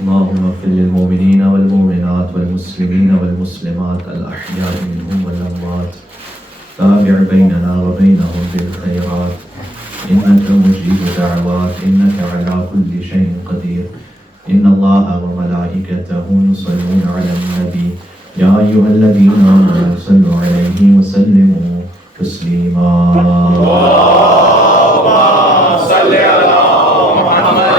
اللهم اغفر للمؤمنين والمؤمنات والمسلمين والمسلمات الأحياء منهم والأموات تابع بيننا وبينهم بالخيرات إنك مجيب دعوات إنك على كل شيء قدير إن الله وملائكته يصلون على النبي يا أيها الذين آمنوا صلوا عليه وسلموا تسليما اللهم صل على محمد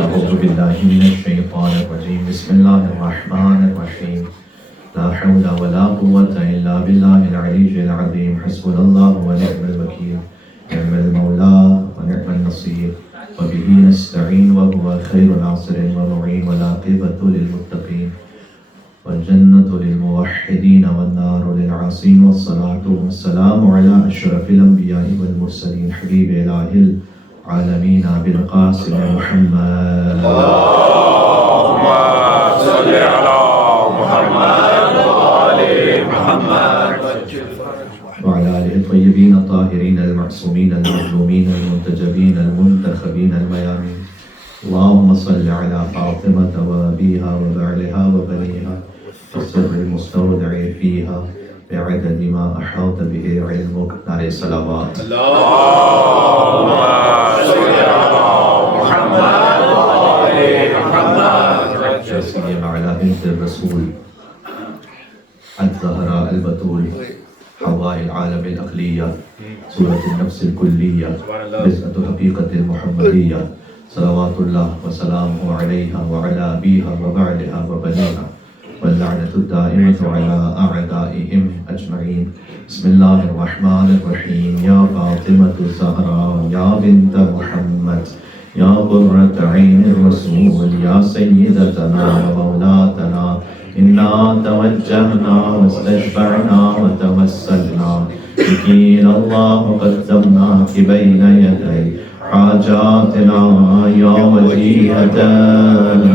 أعوذ بالله من الشيطان الرجيم بسم الله الرحمن الرحيم لا حول ولا قوة إلا بالله العلي العظيم حسبنا الله ونعم الوكيل نعم المولى ونعم النصير وبه نستعين وهو خير ناصر ومعين والعاقبة للمتقين والجنة للموحدين والنار للعاصين والصلاة والسلام على أشرف الأنبياء والمرسلين حبيب إله العالمين بالقاسم محمد اللهم صل على محمد وآل محمد وعلى آله الطيبين الطاهرين المعصومين المظلومين المنتجبين المنتخبين الميامين اللهم صل على فاطمة وأبيها وبعلها وبنيها والسر المستودع فيها بعدد ما أحاط به علمك عليه الصلوات اللهم صل على محمد وآل محمد سيما على بنت الرسول الزهراء البتول حواء العالم الأقلية سورة النفس الكلية بذرة حقيقة المحمدية صلوات الله وسلامه عليها وعلى أبيها وبعلها وبنيها واللعنة الدائمة على أعدائهم أجمعين بسم الله الرحمن الرحيم يا فاطمة الزهراء يا بنت محمد يا قرة عين الرسول يا سيدتنا ومولاتنا إنا توجهنا واستشفعنا وتوسلنا بك إلى الله وقدمناك بين يدي حاجاتنا يا وجيهة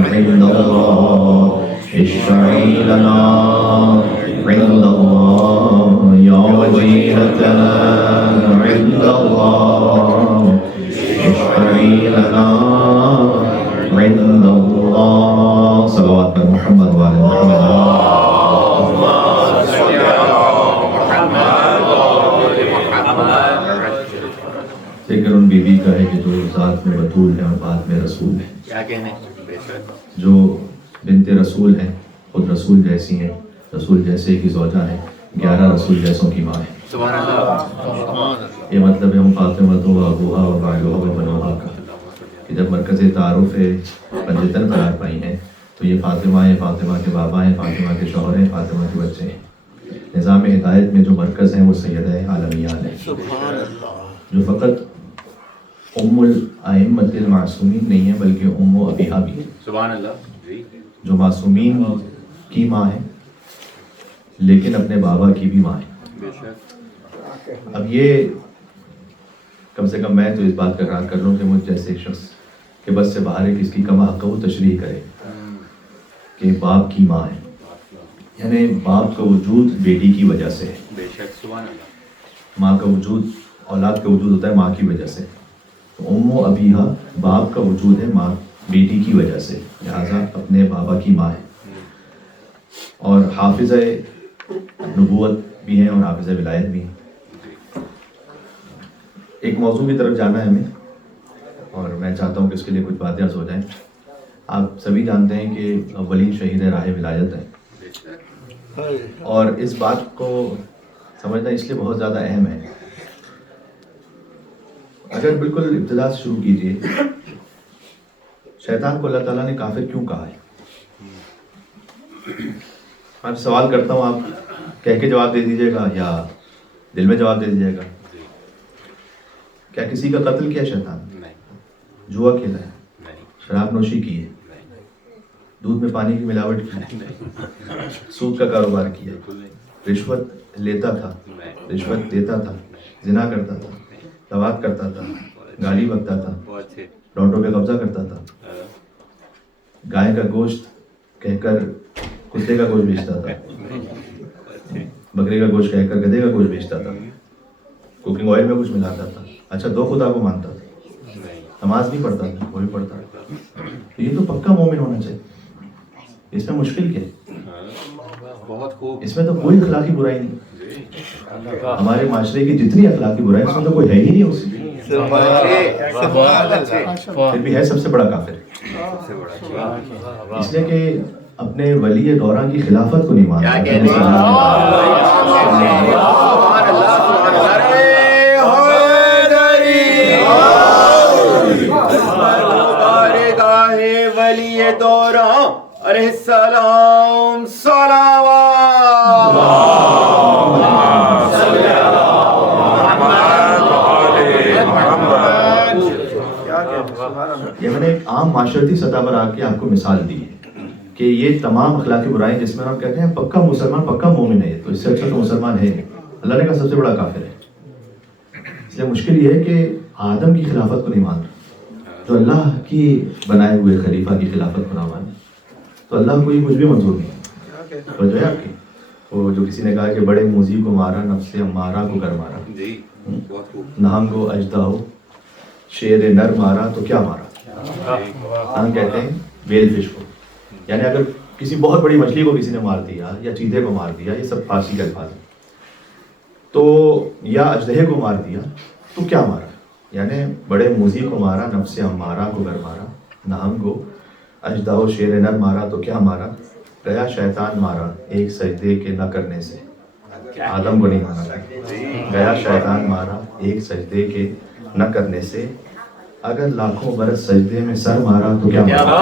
عند الله اشفعي لنا عند الله يا وجيهة عند الله اشفعي لنا عند الله صلوات محمد وعلى محمد اللهم صل على محمد وعلى محمد ذکر ان بی بی کا ہے کہ جو ذات میں بطول ہے اور بات میں رسول ہے کیا کہنے جو بنت رسول ہیں خود رسول جیسی ہیں رسول جیسے کی زوجہ ہیں 11 رسول جیسوں کی ماں ہے سبحان اللہ یہ مطلب ہے فاطمہ و ابوہا و بعلوہا و بنوہا کا کہ جب مرکز تعارف پنجتن قرار پائی ہیں تو یہ فاطمہ ہیں فاطمہ کے بابا ہیں فاطمہ کے شوہر ہیں فاطمہ کے بچے ہیں نظام ہدایت میں جو مرکز ہیں وہ سیدہ عالمیات ہیں جو فقط ام الائمۃ المعصومین نہیں ہے بلکہ ام ابیہا بھی ہے سبحان اللہ جو معصومین کی ماں ہے لیکن اپنے بابا کی بھی ماں ہے اب یہ کم سے کم میں تو اس بات کا اقرار کر لوں کہ مجھ جیسے ایک شخص کہ بس سے باہر ہے کہ اس کی کما حق وہ تشریح کرے کہ باپ کی ماں ہے یعنی باپ کا وجود بیٹی کی وجہ سے ہے ماں کا وجود اولاد کا وجود ہوتا ہے ماں کی وجہ سے ام و ابیہا باپ کا وجود ہے ماں بیٹی کی وجہ سے لہٰذا اپنے بابا کی ماں ہے اور حافظہ نبوت بھی ہیں اور حافظہ ولایت بھی ہیں ایک موضوع کی طرف جانا ہے ہمیں اور میں چاہتا ہوں کہ اس کے لیے کچھ باتیں عرض ہو جائیں آپ سبھی جانتے ہیں کہ اولین شہید راہ ولایت ہے اور اس بات کو سمجھنا اس لیے بہت زیادہ اہم ہے اگر بالکل ابتدا سے شروع کیجیے شیطان کو اللہ تعالیٰ نے کافر کیوں کہا ہے میں سوال کرتا ہوں آپ کہہ کے جواب دے دیجیے گا یا دل میں جواب دے دیجیے گا کیا کسی کا قتل کیا شیطان جوا کھیلا ہے شراب نوشی کی ہے دودھ میں پانی کی ملاوٹ کی ہے سود کا کاروبار کیا رشوت لیتا تھا رشوت دیتا تھا زنا کرتا تھا لواط کرتا تھا گالی بکتا تھا لوٹوں پہ قبضہ کرتا تھا گائے کا گوشت کہہ کر کتے کا گوشت بیچتا تھا بکرے کا گوشت کہہ کر گدھے کا گوشت بیچتا تھا، کوکنگ آئل میں کچھ ملاتا تھا، اچھا 2 خدا کو مانتا تھا، نماز نہیں پڑھتا تھا، وہ بھی پڑھتا تھا. تو یہ تو پکا مومن ہونا چاہیے. اس میں مشکل کیا ہے؟ بہت خوب. اس میں تو کوئی اخلاقی برائی نہیں. ہمارے معاشرے کی جتنی اخلاقی برائی اس میں تو کوئی ہے ہی نہیں. اس پھر بھی ہے سب سے بڑا کافر، اس لیے کہ اپنے ولی دوران کی خلافت کو نہیں مانتا. ولی دوران علیہ السلام یہ میں نے ایک عام معاشرتی سطح پر آ کے آپ کو مثال دی ہے کہ یہ تمام اخلاقی برائیں جس میں ہم کہتے ہیں پکا مسلمان پکا مومن ہے، تو اس سے اچھا تو مسلمان ہے. اللہ نے کہا سب سے بڑا کافر ہے. اس لیے مشکل یہ ہے کہ آدم کی خلافت کو نہیں مان رہا، تو اللہ کی بنائے ہوئے خلیفہ کی خلافت کو نہ مانے تو اللہ کو یہ کچھ بھی منظور نہیں. تو جو ہے آپ کی وہ جو کسی نے کہا کہ بڑے موذی کو مارا نفس امارہ کو کر مارا، نام کو اجدا ہو شیر نر مارا تو کیا مارا. ہم کہتے ہیں ویل فش کو، یعنی اگر کسی بہت بڑی مچھلی کو کسی نے مار دیا یا چیتے کو مار دیا، یہ سب فارسی کا الفاظ ہے، تو یا اژدہے کو مار دیا تو کیا مارا. یعنی بڑے موذی کو مارا نفس امارہ کو گر مارا، نام کو اجدا و شیر نر مارا تو کیا مارا. گیا شیطان مارا ایک سجدے کے نہ کرنے سے. آدم کو نہیں مارا، گیا شیطان مارا ایک سجدے کے نہ کرنے سے. اگر لاکھوں برس سجدے میں سر مارا تو کیا مارا.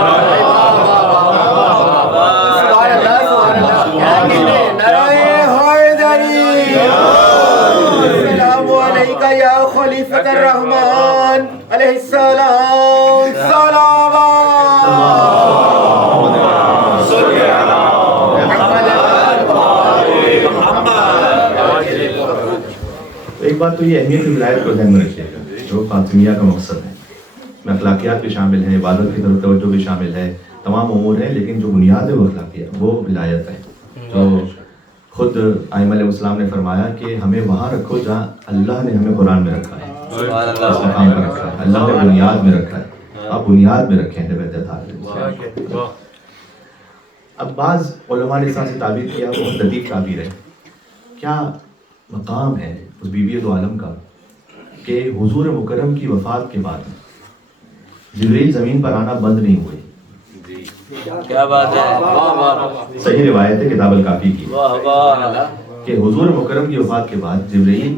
السلام علیکہ یا خلیفۃ الرحمن علیہ السلام ایک بات تو یہ اہمیت ولایت کو ذہن میں رکھیے گا جو فاطمیہ کا مقصد ہے. میں اخلاقیات بھی شامل ہیں، عبادت کی طرف توجہ بھی شامل ہے، تمام امور ہیں، لیکن جو بنیاد ہے وہ اخلاقیات وہ ولایت ہے. جو خود ائمہ علیہ السلام نے فرمایا کہ ہمیں وہاں رکھو جہاں اللہ نے ہمیں قرآن میں رکھا ہے، اس مقام پر رکھا ہے، اللہ نے بنیاد میں رکھا ہے، آپ بنیاد میں رکھیں اہل بیت اطہار. اب بعض علماء نے اس طرح سے تعبیر کیا، بہت لطیف تعبیر ہے. کیا مقام ہے اس بیوی دو عالم کا کہ حضور مکرم کی وفات کے بعد جبریل زمین پر آنا بند نہیں ہوئے. کیا بات ہے، صحیح روایت ہے کتاب الکافی کی کہ حضور مکرم کی وفات کے بعد جبریل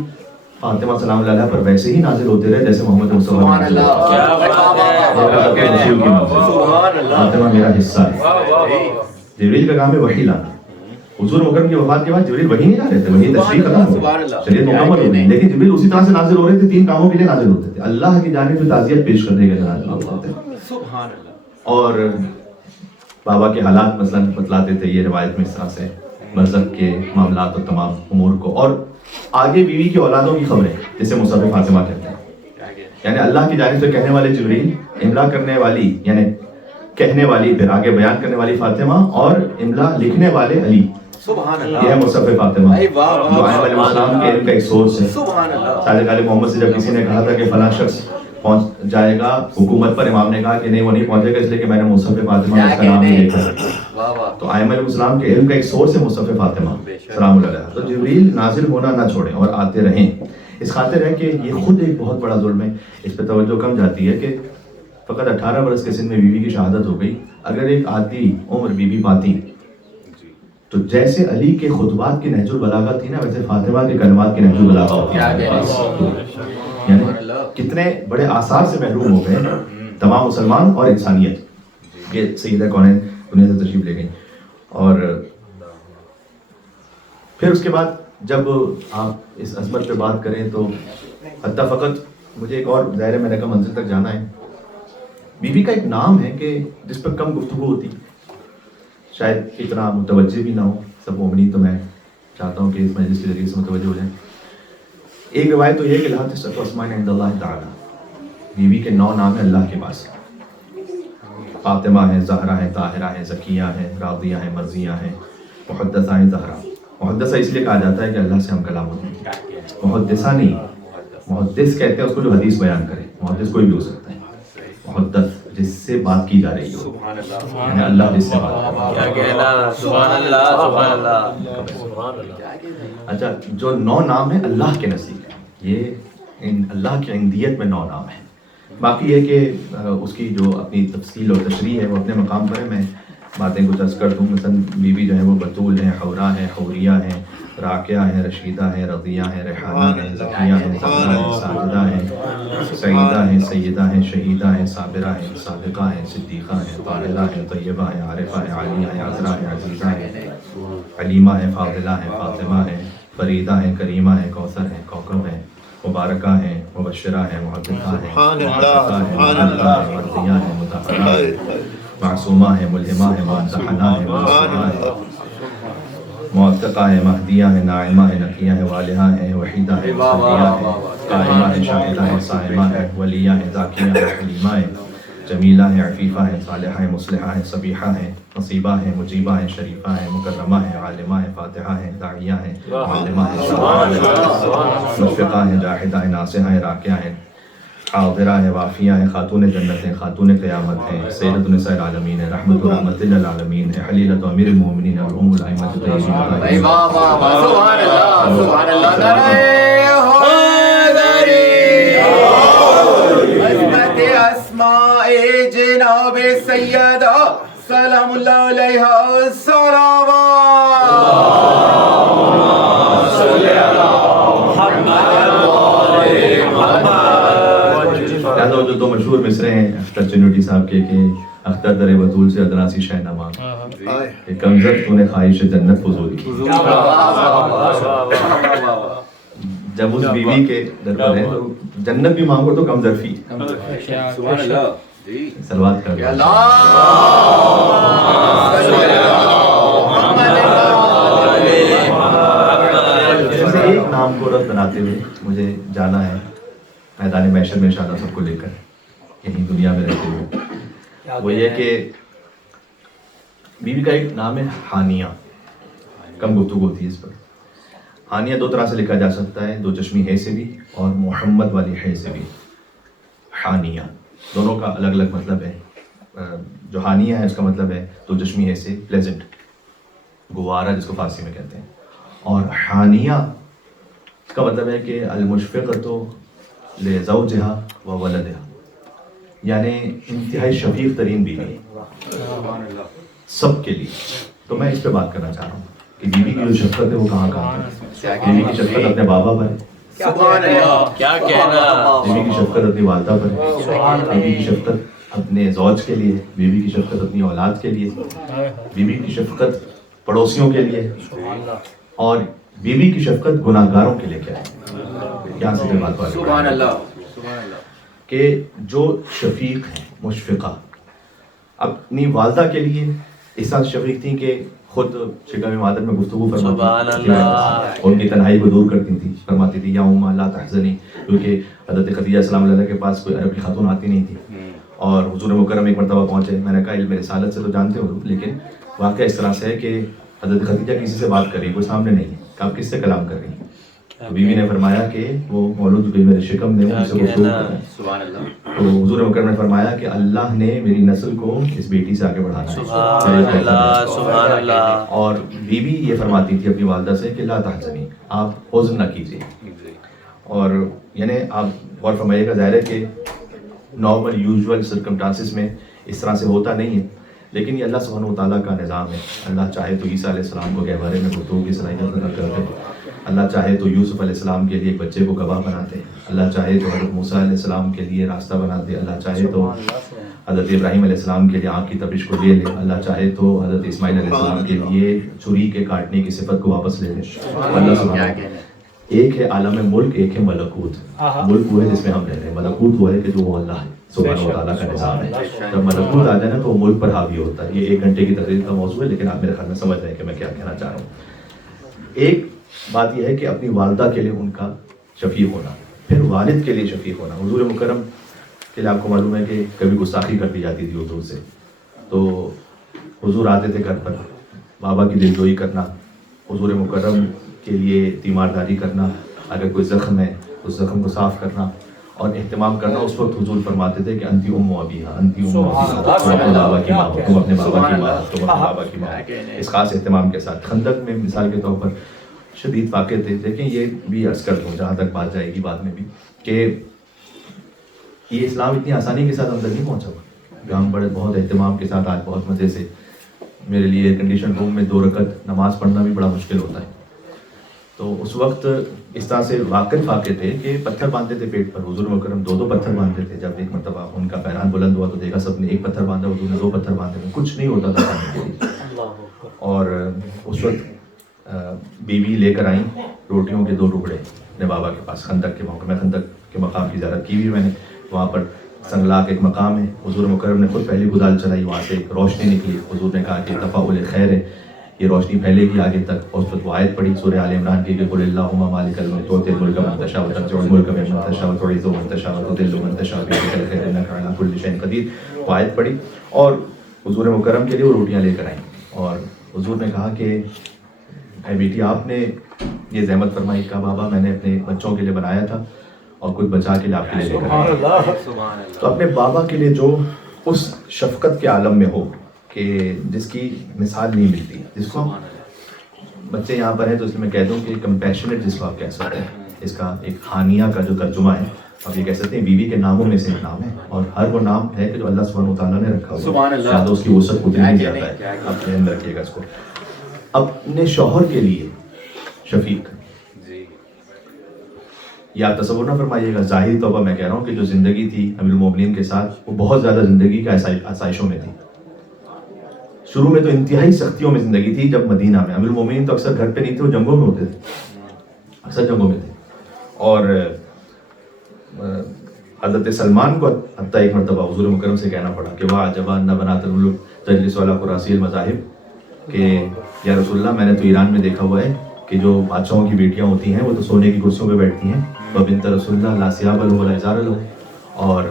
فاطمہ سلام اللہ علیہ پر ویسے ہی نازل ہوتے رہے جیسے محمد مصطفیٰ فاطمہ میرا حصہ ہے. جبریل کا کام ہے وحی لانا. حضور مکرم کی وفات کے بعد جبریل وحی نہیں لا رہے تھے، وحی تشریح ختم ہو شریعت مکمل ہو گئی، لیکن جبریل اسی طرح سے نازل ہو رہے تھے 3 کاموں کے لیے نازل ہوتے تھے. اللہ کی جانب سے تعزیت پیش کرنے کے لیے نازل ہوتے تھے، اور بابا کے حالات مثلا بتلاتے تھے یہ روایت میں اس طرح سے مذہب کے معاملات اور تمام امور کو، اور آگے بیوی کی اولادوں کی خبریں جسے مصحف فاطمہ کہتے ہیں. یعنی اللہ کی جانب سے کہنے والے جبریل، املا کرنے والی یعنی کہنے والی پھر آگے بیان کرنے والی فاطمہ، اور املا لکھنے والے علی. یہ ہے مصحف فاطمہ جو ائمہ علیہ السلام کے علم کا ایک سورس ہے. صادق علیہ محمد سے جب کسی نے کہا تھا کہ فلاں شخص پہنچ جائے گا حکومت پر، امام نے کہا کہ نہیں وہ نہیں پہنچے گا اس لیے کہ میں نے مصحف فاطمہ میں اس کا نام نہیں لکھا. تو ائمہ علیہ السلام کے علم کا ایک سورس ہے مصحف فاطمہ سلام اللہ علیہ. تو جبریل نازل ہونا نہ چھوڑیں اور آتے رہیں. اس خاطر ہے کہ یہ خود ایک بہت بڑا ظلم ہے، اس پہ توجہ کم جاتی ہے کہ فقط 18 برس کے سن میں بیوی کی شہادت ہو گئی. اگر ایک آدھی عمر بیوی پاتی تو جیسے علی کے خطبات کی نہج البلاغہ تھی نا، ویسے فاطمہ کے کلمات کی نہج البلاغہ ہوتی ہے. یعنی کتنے بڑے آثار سے محروم ہو گئے تمام مسلمان اور انسانیت. یہ سیدہ کونین دنیا سے تشریف لے گئیں. اور پھر اس کے بعد جب آپ اس عظمت پہ بات کریں تو حتیٰ فقط مجھے ایک اور ظاہر میں نے کہا منزل تک جانا ہے. بیوی کا ایک نام ہے کہ جس پر کم گفتگو ہوتی، شاید اتنا متوجہ بھی نہ ہو سب مومنین. تو میں چاہتا ہوں کہ اس مجلس کے ذریعے سے متوجہ ہو جائیں. ایک روایت تو یہ کہ لا تسألوا اسماء عند اللہ تعالی، بیوی کے 9 نام ہیں اللہ کے پاس. فاطمہ ہے، زہرا ہے، طاہرہ ہے، زکیہ ہے، راضیہ ہے، مرضیہ ہے، محدثہ ہے، زہرا. محدثہ اس لیے کہا جاتا ہے کہ اللہ سے ہم کلام ہوتے ہیں، محدثہ نہیں. محدث کہتے ہیں اس کو جو حدیث بیان کرے. محدث کوئی بھی ہو سکتا ہے. محدث جس سے بات کی جا رہی ہو، یعنی اللہ جس سے بات کر رہا ہے. کیا کہنا، سبحان اللہ سبحان اللہ. اچھا، جو 9 نام ہیں اللہ کے نزدیک ہیں، یہ ان اللہ کی عندیت میں 9 نام ہیں. باقی ہے کہ اس کی جو اپنی تفصیل اور تشریح ہے وہ اپنے مقام پر ہے. میں باتیں کچھ عرض کر دوں. مثلا بیوی جو ہے وہ بطول ہیں، حورا ہیں، حوریہ ہیں، راکیہ ہیں، رشیدہ ہیں، رضیہ ہیں، ریحانہ ہیں، زکیہ ہیں، زہرا ہیں، ساجدہ ہیں، سعیدہ ہیں، سیدہ ہیں، شہیدہ ہیں، صابرہ ہیں، صادقہ ہیں، صدیقہ ہیں، طاہرہ ہیں، طیبہ ہیں، عارفہ ہیں، عالیہ ہیں، عذرا ہیں، عزیزہ ہیں، حلیمہ ہیں، فاضلہ ہیں، فاطمہ ہیں، فریدہ ہیں، کریمہ ہیں، کوثر ہیں، کوکب ہیں، مبارکہ ہیں، مبشرہ ہیں، محدثہ ہیں، معتقہ ہیں، معلقہ ہیں، مرضیہ ہیں، مطہرہ ہیں، معصومہ ہیں، ملہمہ ہیں، ممتحنہ ہیں، معصومہ ہیں، معتقہ ہیں، مہدیہ ہیں، ناعمہ ہیں، نقیہ ہیں، والہہ ہیں، وحیدہ ہیں، مصلیہ ہیں، قائمہ ہیں، شاہدہ ہیں، صائمہ ہیں، ولیہ ہیں، ذاکیہ ہیں، حلیمہ ہیں، جمیلہ ہیں، عفیفہ ہیں، صالحہ ہیں، مصلحہ ہیں، صبیحہ ہیں، نصیبہ ہیں، مجیبہ ہیں، شریفہ ہیں، مکرمہ ہیں، عالمہ ہیں، فاتحہ ہیں، داعیہ ہیں، معلمہ ہیں، مشفقہ ہیں، جاہدہ ہیں، ناصحہ ہیں، راکعہ ہیں، حاضرہ ہیں، وافیہ ہیں، خاتون جنت ہیں، خاتون قیامت ہیں، سیدۃ النساء العالمین ہیں، رحمت رحمت للعالمین ہیں، حلیلۃ امیر المومنین الام الائمۃ الطاہرین. سبحان اللہ سبحان اللہ. عظمت اسماء جناب سیدہ سلام اللہ علیہ صلوات. لہٰذا جو 2 مشہور مصرے ہیں اختر چنوٹی صاحب کے کہ اختر در بطول سے ادناسی شہ نما، کہ کمزر تو نے خواہش جنت فضول کی. جب اس بیوی کے در پر ہے تو جنت بھی مانگو تو کم ظرفی. سبحان اللہ. سلوات کر ایک نام کو رد بناتے ہوئے مجھے جانا ہے میدان محشر میں انشاءاللہ سب کو لے کر، یہیں دنیا میں رہتے ہوئے. وہ یہ کہ بیوی کا ایک نام ہے ہانیہ. کم گفتگو ہوتی ہے اس پر. ہانیہ 2 طرح سے لکھا جا سکتا ہے، 2 چشمی ہے سے بھی اور محمد والی ہے سے بھی. ہانیہ دونوں کا الگ الگ مطلب ہے. جو ہانیہ ہے اس کا مطلب ہے 2 چشمی ہے سے پلیزنٹ، گوارا جس کو فارسی میں کہتے ہیں. اور ہانیہ اس کا مطلب ہے کہ المشفقۃ لزوجہا و ولدہا، یعنی انتہائی شفیق ترین بیوی سب کے لیے. تو میں اس پہ بات کرنا چاہ رہا ہوں کہ بیوی کی جو شفقت ہے وہ کہاں کہاں ہے. بیوی کی شفقت اپنے بابا پر ہے، سبحان اللہ. کیا کہنا. بیوی کی شفقت اپنی والدہ پر ہے، بیوی کی شفقت اپنے زوج کے لیے، بیوی کی شفقت اپنی اولاد کے لیے، بیوی کی شفقت پڑوسیوں کے لیے، اور بیوی کی شفقت گناہ گاروں کے لیے کیا ہے. یہاں سے بات ہے سبحان اللہ سبحان اللہ. کہ جو شفیق ہیں، مشفقہ، اپنی والدہ کے لیے اس طرح شفیق تھیں کہ خود شکم مادر میں گفتگو فرماتی تھی، ان کی تنہائی کو دور کرتی تھی، فرماتی تھی یا اماں لا تحزنی، کیونکہ حضرت خدیجہ سلام اللہ کے پاس کوئی عربی خاتون آتی نہیں تھی. اور حضور مکرم ایک مرتبہ پہنچے. میں نے کہا علم رسالت سے تو جانتے ہو، لیکن واقعہ اس طرح سے ہے کہ حضرت خدیجہ کسی سے بات کر رہی، کوئی سامنے نہیں ہے، کہ آپ کس سے کلام کر رہی ہیں. تو بیوی نے فرمایا کہ وہ مولود جو میرے شکم نے ان سے گفتگو کر رہے ہیں. سبحان اللہ. تو حضور مکرم نے فرمایا کہ اللہ نے میری نسل کو اس بیٹی سے آگے بڑھانا ہے. سبحان اللہ سبحان اللہ. اور بیوی یہ فرماتی تھی اپنی والدہ سے کہ لا تحزنی، آپ حزن نہ کیجیے. اور یعنی آپ غور فرمائیے گا، ظاہر ہے کہ نارمل یوزول سرکمسٹانسز میں اس طرح سے ہوتا نہیں ہے، لیکن یہ اللہ سبحانہ و تعالیٰ کا نظام ہے. اللہ چاہے تو عیسیٰ علیہ السلام کو گہوارے میں گفتگو کی صلاحیت عطا کرتے، اللہ چاہے تو یوسف علیہ السلام کے لیے ایک بچے کو گواہ بناتے، اللہ چاہے تو حضرت موسیٰ علیہ السلام کے لیے راستہ بناتے، اللہ چاہے تو حضرت ابراہیم علیہ السلام کے لیے آنکھ کی تپش کو لے لے، اللہ چاہے تو حضرت اسماعیل علیہ السلام کے لیے چھری کے کاٹنے کی صفت کو واپس لے لے. اللہ سبحانہ، ایک ہے عالم ملک، ایک ہے ملکوت. ملک وہ ہے جس میں ہم رہ رہے ہیں، ملکوت وہ ہے کہ جو وہ اللہ سبحانہ و تعالیٰ کا نظام ہے. جب ملکوت آ جائے نا تو وہ ملک پر حاوی ہوتا ہے. یہ 1 گھنٹے کی تقریر کا موضوع ہے، لیکن آپ میرے خیال میں سمجھ رہے ہیں کہ میں کیا کہنا چاہ رہا ہوں. ایک بات یہ ہے کہ اپنی والدہ کے لیے ان کا شفیق ہونا، پھر والد کے لیے شفیق ہونا. حضور مکرم کے لیے آپ کو معلوم ہے کہ کبھی گستاخی کر دی جاتی تھی حضور سے، تو حضور آتے تھے گھر پر، بابا کی دلجوئی کرنا، حضور مکرم کے لیے تیمارداری کرنا، اگر کوئی زخم ہے تو زخم کو صاف کرنا اور اہتمام کرنا. اس وقت حضور فرماتے تھے کہ انتی ام ابیہا، انتی ام ابیہا، تم اپنے بابا کی ماں ہو، تم اپنے بابا کی ماں ہو، تم اپنے بابا کی ماں ہو. اس خاص اہتمام کے ساتھ خندق میں مثال کے طور پر شدید واقع تھے. دیکھیں یہ بھی عرض کر دوں جہاں تک بات جائے گی بعد میں بھی، کہ یہ اسلام اتنی آسانی کے ساتھ اندر نہیں پہنچا ہوا. ہم بڑے بہت اہتمام کے ساتھ آج بہت مزے سے، میرے لیے ایئر کنڈیشن روم میں 2 رکعت نماز پڑھنا بھی بڑا مشکل ہوتا ہے. تو اس وقت اس طرح سے واقف تھے کہ پتھر باندھتے تھے پیٹ پر. حضور مکرم 2 پتھر باندھتے تھے. جب ایک مرتبہ ان کا پیران بلند ہوا تو دیکھا سب نے 1 پتھر باندھا، حضور نے 2 پتھر باندھے. کچھ نہیں ہوتا تھا کھانے کے لیے. اور اس وقت بیوی لے کر آئیں روٹیوں کے 2 ٹکڑے اپنے بابا کے پاس. خندق کے موقع میں خندق کے مقام کی زیارت کی ہوئی میں نے. وہاں پر سنگلاق ایک مقام ہے. حضور مکرم نے خود پہلی گدال چلائی، وہاں سے ایک روشنی نکلی. حضور نے کہا کہ تفاعل خیر ہے، یہ روشنی پھیلے گی آگے تک. اور اس وقت وہ آیت پڑھی سورہ آل عمران کی کہ قل اللہم مالک الملک تؤتی الملک من تشاء وتنزع الملک ممن تشاء وتعز من تشاء وتذل من تشاء بیدک الخیر انک علی کل شیء قدیر. وہ آیت پڑھی اور حضور مکرم کے لیے وہ روٹیاں لے کر آئیں. اور حضور نے کہا کہ اے بیٹی آپ نے یہ زحمت فرمائی. کہا بابا میں نے اپنے بچوں کے لیے بنایا تھا اور کچھ بچا کے لیے آپ کے لیے لے کر آیا. تو اپنے بابا کے لیے جو اس شفقت کے عالم میں ہو کہ جس کی مثال نہیں ملتی، جس کو بچے یہاں پر ہیں تو اس میں کہہ دوں کہ کمپیشنیٹ جس کو آپ کہہ سکتے ہیں. اس کا ایک حانیہ کا جو ترجمہ ہے آپ یہ کہہ سکتے ہیں بیوی کے ناموں میں سے ایک نام ہے. اور ہر وہ نام ہے کہ جو اللہ سبحانہ وتعالیٰ نے رکھا ہوا ہے. شاید اس کی وسعت اتنی نہیں جاتا ہے. آپ ذہن میں رکھیے گا اس کو. اپنے شوہر کے لیے شفیق، یہ آپ تصور نہ فرمائیے گا. ظاہری طور پر میں کہہ رہا ہوں کہ جو زندگی تھی امیر المومنین کے ساتھ وہ بہت زیادہ زندگی کے آسائشوں میں تھی. شروع میں تو انتہائی سختیوں میں زندگی تھی. جب مدینہ میں امیر المومنین تو اکثر گھر پہ نہیں تھے، وہ جنگوں میں ہوتے تھے، اکثر جنگوں میں تھے. اور حضرت سلمان کو حتیٰ ایک مرتبہ حضور مکرم سے کہنا پڑا کہ واہ جوان نہ بنات الملک تجلس علی کراسی المذاہب، کہ یا رسول اللہ میں نے تو ایران میں دیکھا ہوا ہے کہ جو بادشاہوں کی بیٹیاں ہوتی ہیں وہ تو سونے کی کرسیوں پہ بیٹھتی ہیں. وبنت رسول اللہ لا ثیاب لہ ولا ازار لہ، اور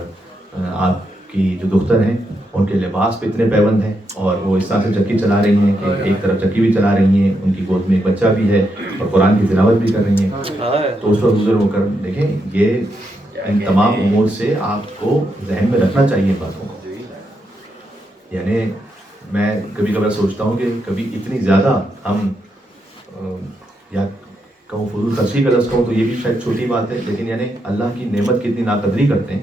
آپ کی جو دختر ہیں ان کے لباس پہ اتنے پیبند ہیں اور وہ اس طرح سے چکی چلا رہی ہیں کہ ایک طرف چکی بھی چلا رہی ہیں، ان کی گود میں ایک بچہ بھی ہے اور قرآن کی تلاوت بھی کر رہی ہیں. تو اس وقت حضور مکرم دیکھیں یہ ان تمام امور سے آپ کو ذہن میں رکھنا چاہیے باتوں کو. یعنی میں کبھی کبھار سوچتا ہوں کہ کبھی اتنی زیادہ ہم یا کہوں فضول خرچی کا لفظ کہوں تو یہ بھی شاید چھوٹی بات ہے، لیکن یعنی اللہ کی نعمت کی اتنی ناقدری کرتے ہیں.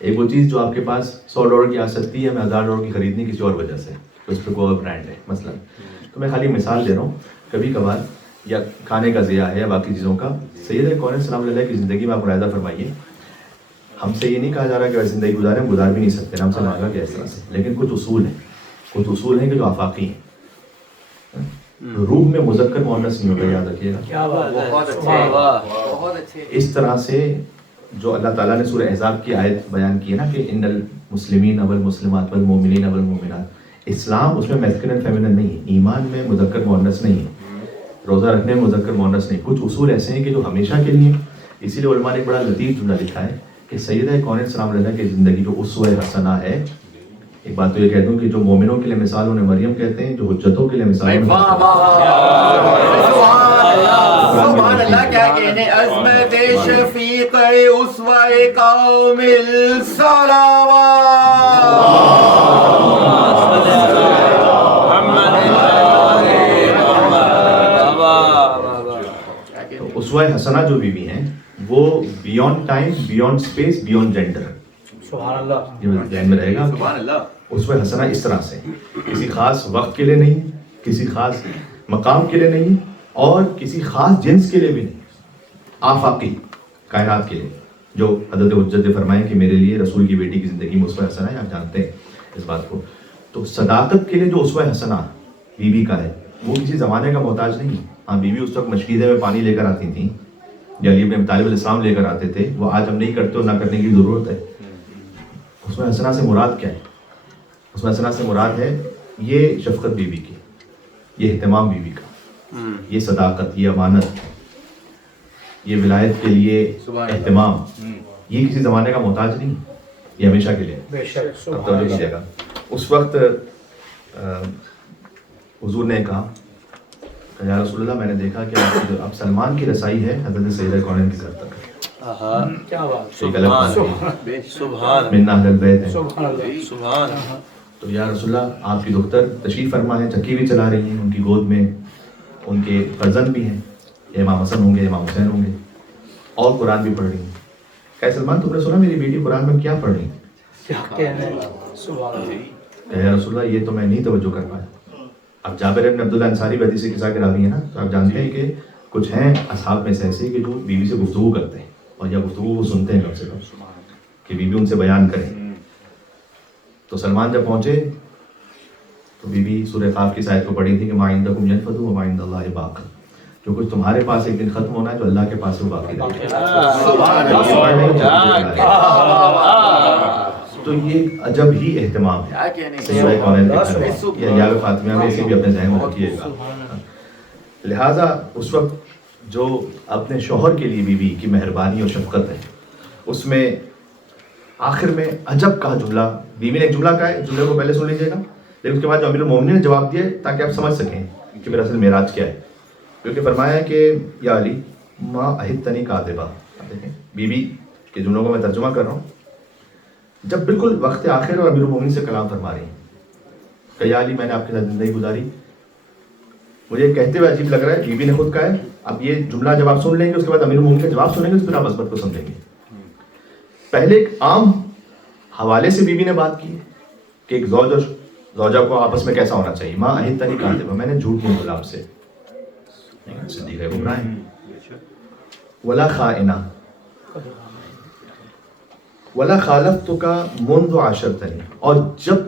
ایک وہ چیز جو آپ کے پاس $100 کی آ سکتی ہے، ہمیں $1000 کی خریدنی کسی اور وجہ سے، اس پہ کوئی برانڈ ہے مثلا. تو میں خالی مثال دے رہا ہوں. کبھی کبھار یا کھانے کا ضیاع ہے یا باقی چیزوں کا. سید کون سلام علیہ کی زندگی میں آپ ملاحظہ فرمائیے، ہم سے یہ نہیں کہا جا رہا کہ زندگی گزاریں، ہم گزار بھی نہیں سکتے، ہم سے مانگا گیا اس طرح سے. لیکن کچھ اصول ہیں کہ جو آفاقی ہیں. روح میں مذکر مؤنث نہیں ہوتا، یاد رکھیے گا. اس طرح سے جو اللہ تعالیٰ نے سورہ احزاب کی آیت بیان کی ہے نا کہ ان المسلمین والمسلمات والمؤمنین والمؤمنات، اسلام اس میں میسکولن اینڈ فیمینن نہیں ہے. ایمان میں مذکر مؤنث نہیں ہے، روزہ رکھنے میں مذکر مؤنث نہیں. کچھ اصول ایسے ہیں کہ جو ہمیشہ کے لیے. اسی لیے علماء نے ایک بڑا لطیف جملہ لکھا ہے کہ سیدہ کون سلام علیہ کی زندگی جو اسوہ حسنہ ہے. ایک بات تو یہ کہہ دوں کہ جو مومنوں کے لیے مثال انہیں مریم کہتے ہیں، جو حجتوں کے لیے مثال سبحان اللہ. کیا کہنے عظمت شفیق اسوہ کامل اسوہ حسنہ جو بیوی ہیں وہ beyond time, beyond space, beyond gender. سبحان اللہ، یہ ذہن میں رہے گا. سبحان اللہ. اسوہ حسنہ اس طرح سے کسی خاص وقت کے لیے نہیں، کسی خاص مقام کے لیے نہیں اور کسی خاص جنس کے لیے بھی نہیں. آفاقی کائنات کے لیے، جو حضرت حجت نے فرمایا کہ میرے لیے رسول کی بیٹی کی زندگی میں اسوہ حسنہ ہے. آپ جانتے ہیں اس بات کو. تو صداقت کے لیے جو اسوہ حسنہ بیوی کا ہے وہ کسی زمانے کا محتاج نہیں. ہاں بیوی اس وقت مشکیزے میں پانی لے کر آتی تھیں یا علی بن ابی طالب علیہ السلام لے کر آتے تھے، وہ آج ہم نہیں کرتے اور نہ کرنے کی ضرورت ہے. اسوہ حسنہ سے مراد کیا ہے؟ اسوہ حسنہ سے مراد ہے یہ شفقت بیوی کی، یہ اہتمام بیوی کا، یہ صداقت، یہ امانت، یہ ولایت کے لیے اہتمام. یہ کسی زمانے کا محتاج نہیں، یہ ہمیشہ کے لیے. اب توجہ کیجیے گا. اس وقت حضور نے کہا کہ یا رسول اللہ میں نے دیکھا کہ آپ کی جو اب سلمان کی رسائی ہے حضرت سید کونین کی گھر تک، کیا بات، ایک الگ بات ہے، سبحان من اہل البیت ہے. سبحان. تو یا رسول اللہ آپ کی دختر تشریف فرما ہے، چکی بھی چلا رہی ہیں، ان کی گود میں ان کے فرزند بھی ہیں، امام حسن ہوں گے، امام حسین ہوں گے، اور قرآن بھی پڑھ رہی ہیں. کہ سلمان تم نے سنا میری بیٹی قرآن میں کیا پڑھ رہی ہیں؟ کہ یا رسول اللہ یہ تو میں نہیں توجہ کر پایا. اب جابر بن عبداللہ انصاری بھی حدیث سے قصہ کے راوی ہیں نا، تو آپ جانتے ہیں کہ کچھ ہیں اصحاب میں سے ایسے کہ جو بیوی سے گفتگو کرتے ہیں اور یا گفتگو وہ سنتے ہیں کم سے کم کہ بیوی ان سے بیان کرے. تو سلمان جب پہنچے تو بیوی سورہ قاف کی آیت کو پڑھی تھی کہ ما عندکم ینفد و ما عند اللہ باق، جو کچھ تمہارے پاس ایک دن ختم ہونا ہے جو اللہ کے پاس وہ باقی رہے گا. تو یہ عجب ہی اہتمام ہے سیدہ کونین کے گھر میں، یہ ایام فاطمیہ میں، اسے بھی اپنے ذہن میں رکھیے گا. لہٰذا اس وقت جو اپنے شوہر کے لیے بیوی کی مہربانی اور شفقت ہے، اس میں آخر میں عجب کا جملہ بیوی نے ایک جملہ کہا ہے، جملے کو پہلے سن لیجیے گا، لیکن اس کے بعد جو امیر المومنین نے جواب دیا تاکہ آپ سمجھ سکیں کہ میرا اصل معراج کیا ہے. کیونکہ فرمایا کہ یا علی ما اہدتنی کاذبا. دیکھیں بیوی کے جملوں کو میں ترجمہ کر رہا ہوں. جب بالکل وقت آخر اور امیر المومنین سے کلام فرما رہی ہیں کہ یا علی میں نے آپ کے ساتھ زندگی گزاری، مجھے کہتے ہوئے عجیب لگ رہا ہے، بیوی نے خود کہا ہے. اب یہ جملہ جب آپ سن لیں گے اس کے بعد امیر المومنین کا جواب سنیں گے، پھر آپ عظمت کو سمجھیں گے. پہلے ایک عام حوالے سے بیوی نے بات کی کہ ایک زوج اور زوجہ کو آپس میں کیسا ہونا چاہیے. ماں اہدتنی کاذبا، میں نے جھوٹ نہیں بولا آپ سے، صدیقہ کبریٰ ہے. ولا خائنہ ولا خالفتک منذ عاشرتنی، اور جب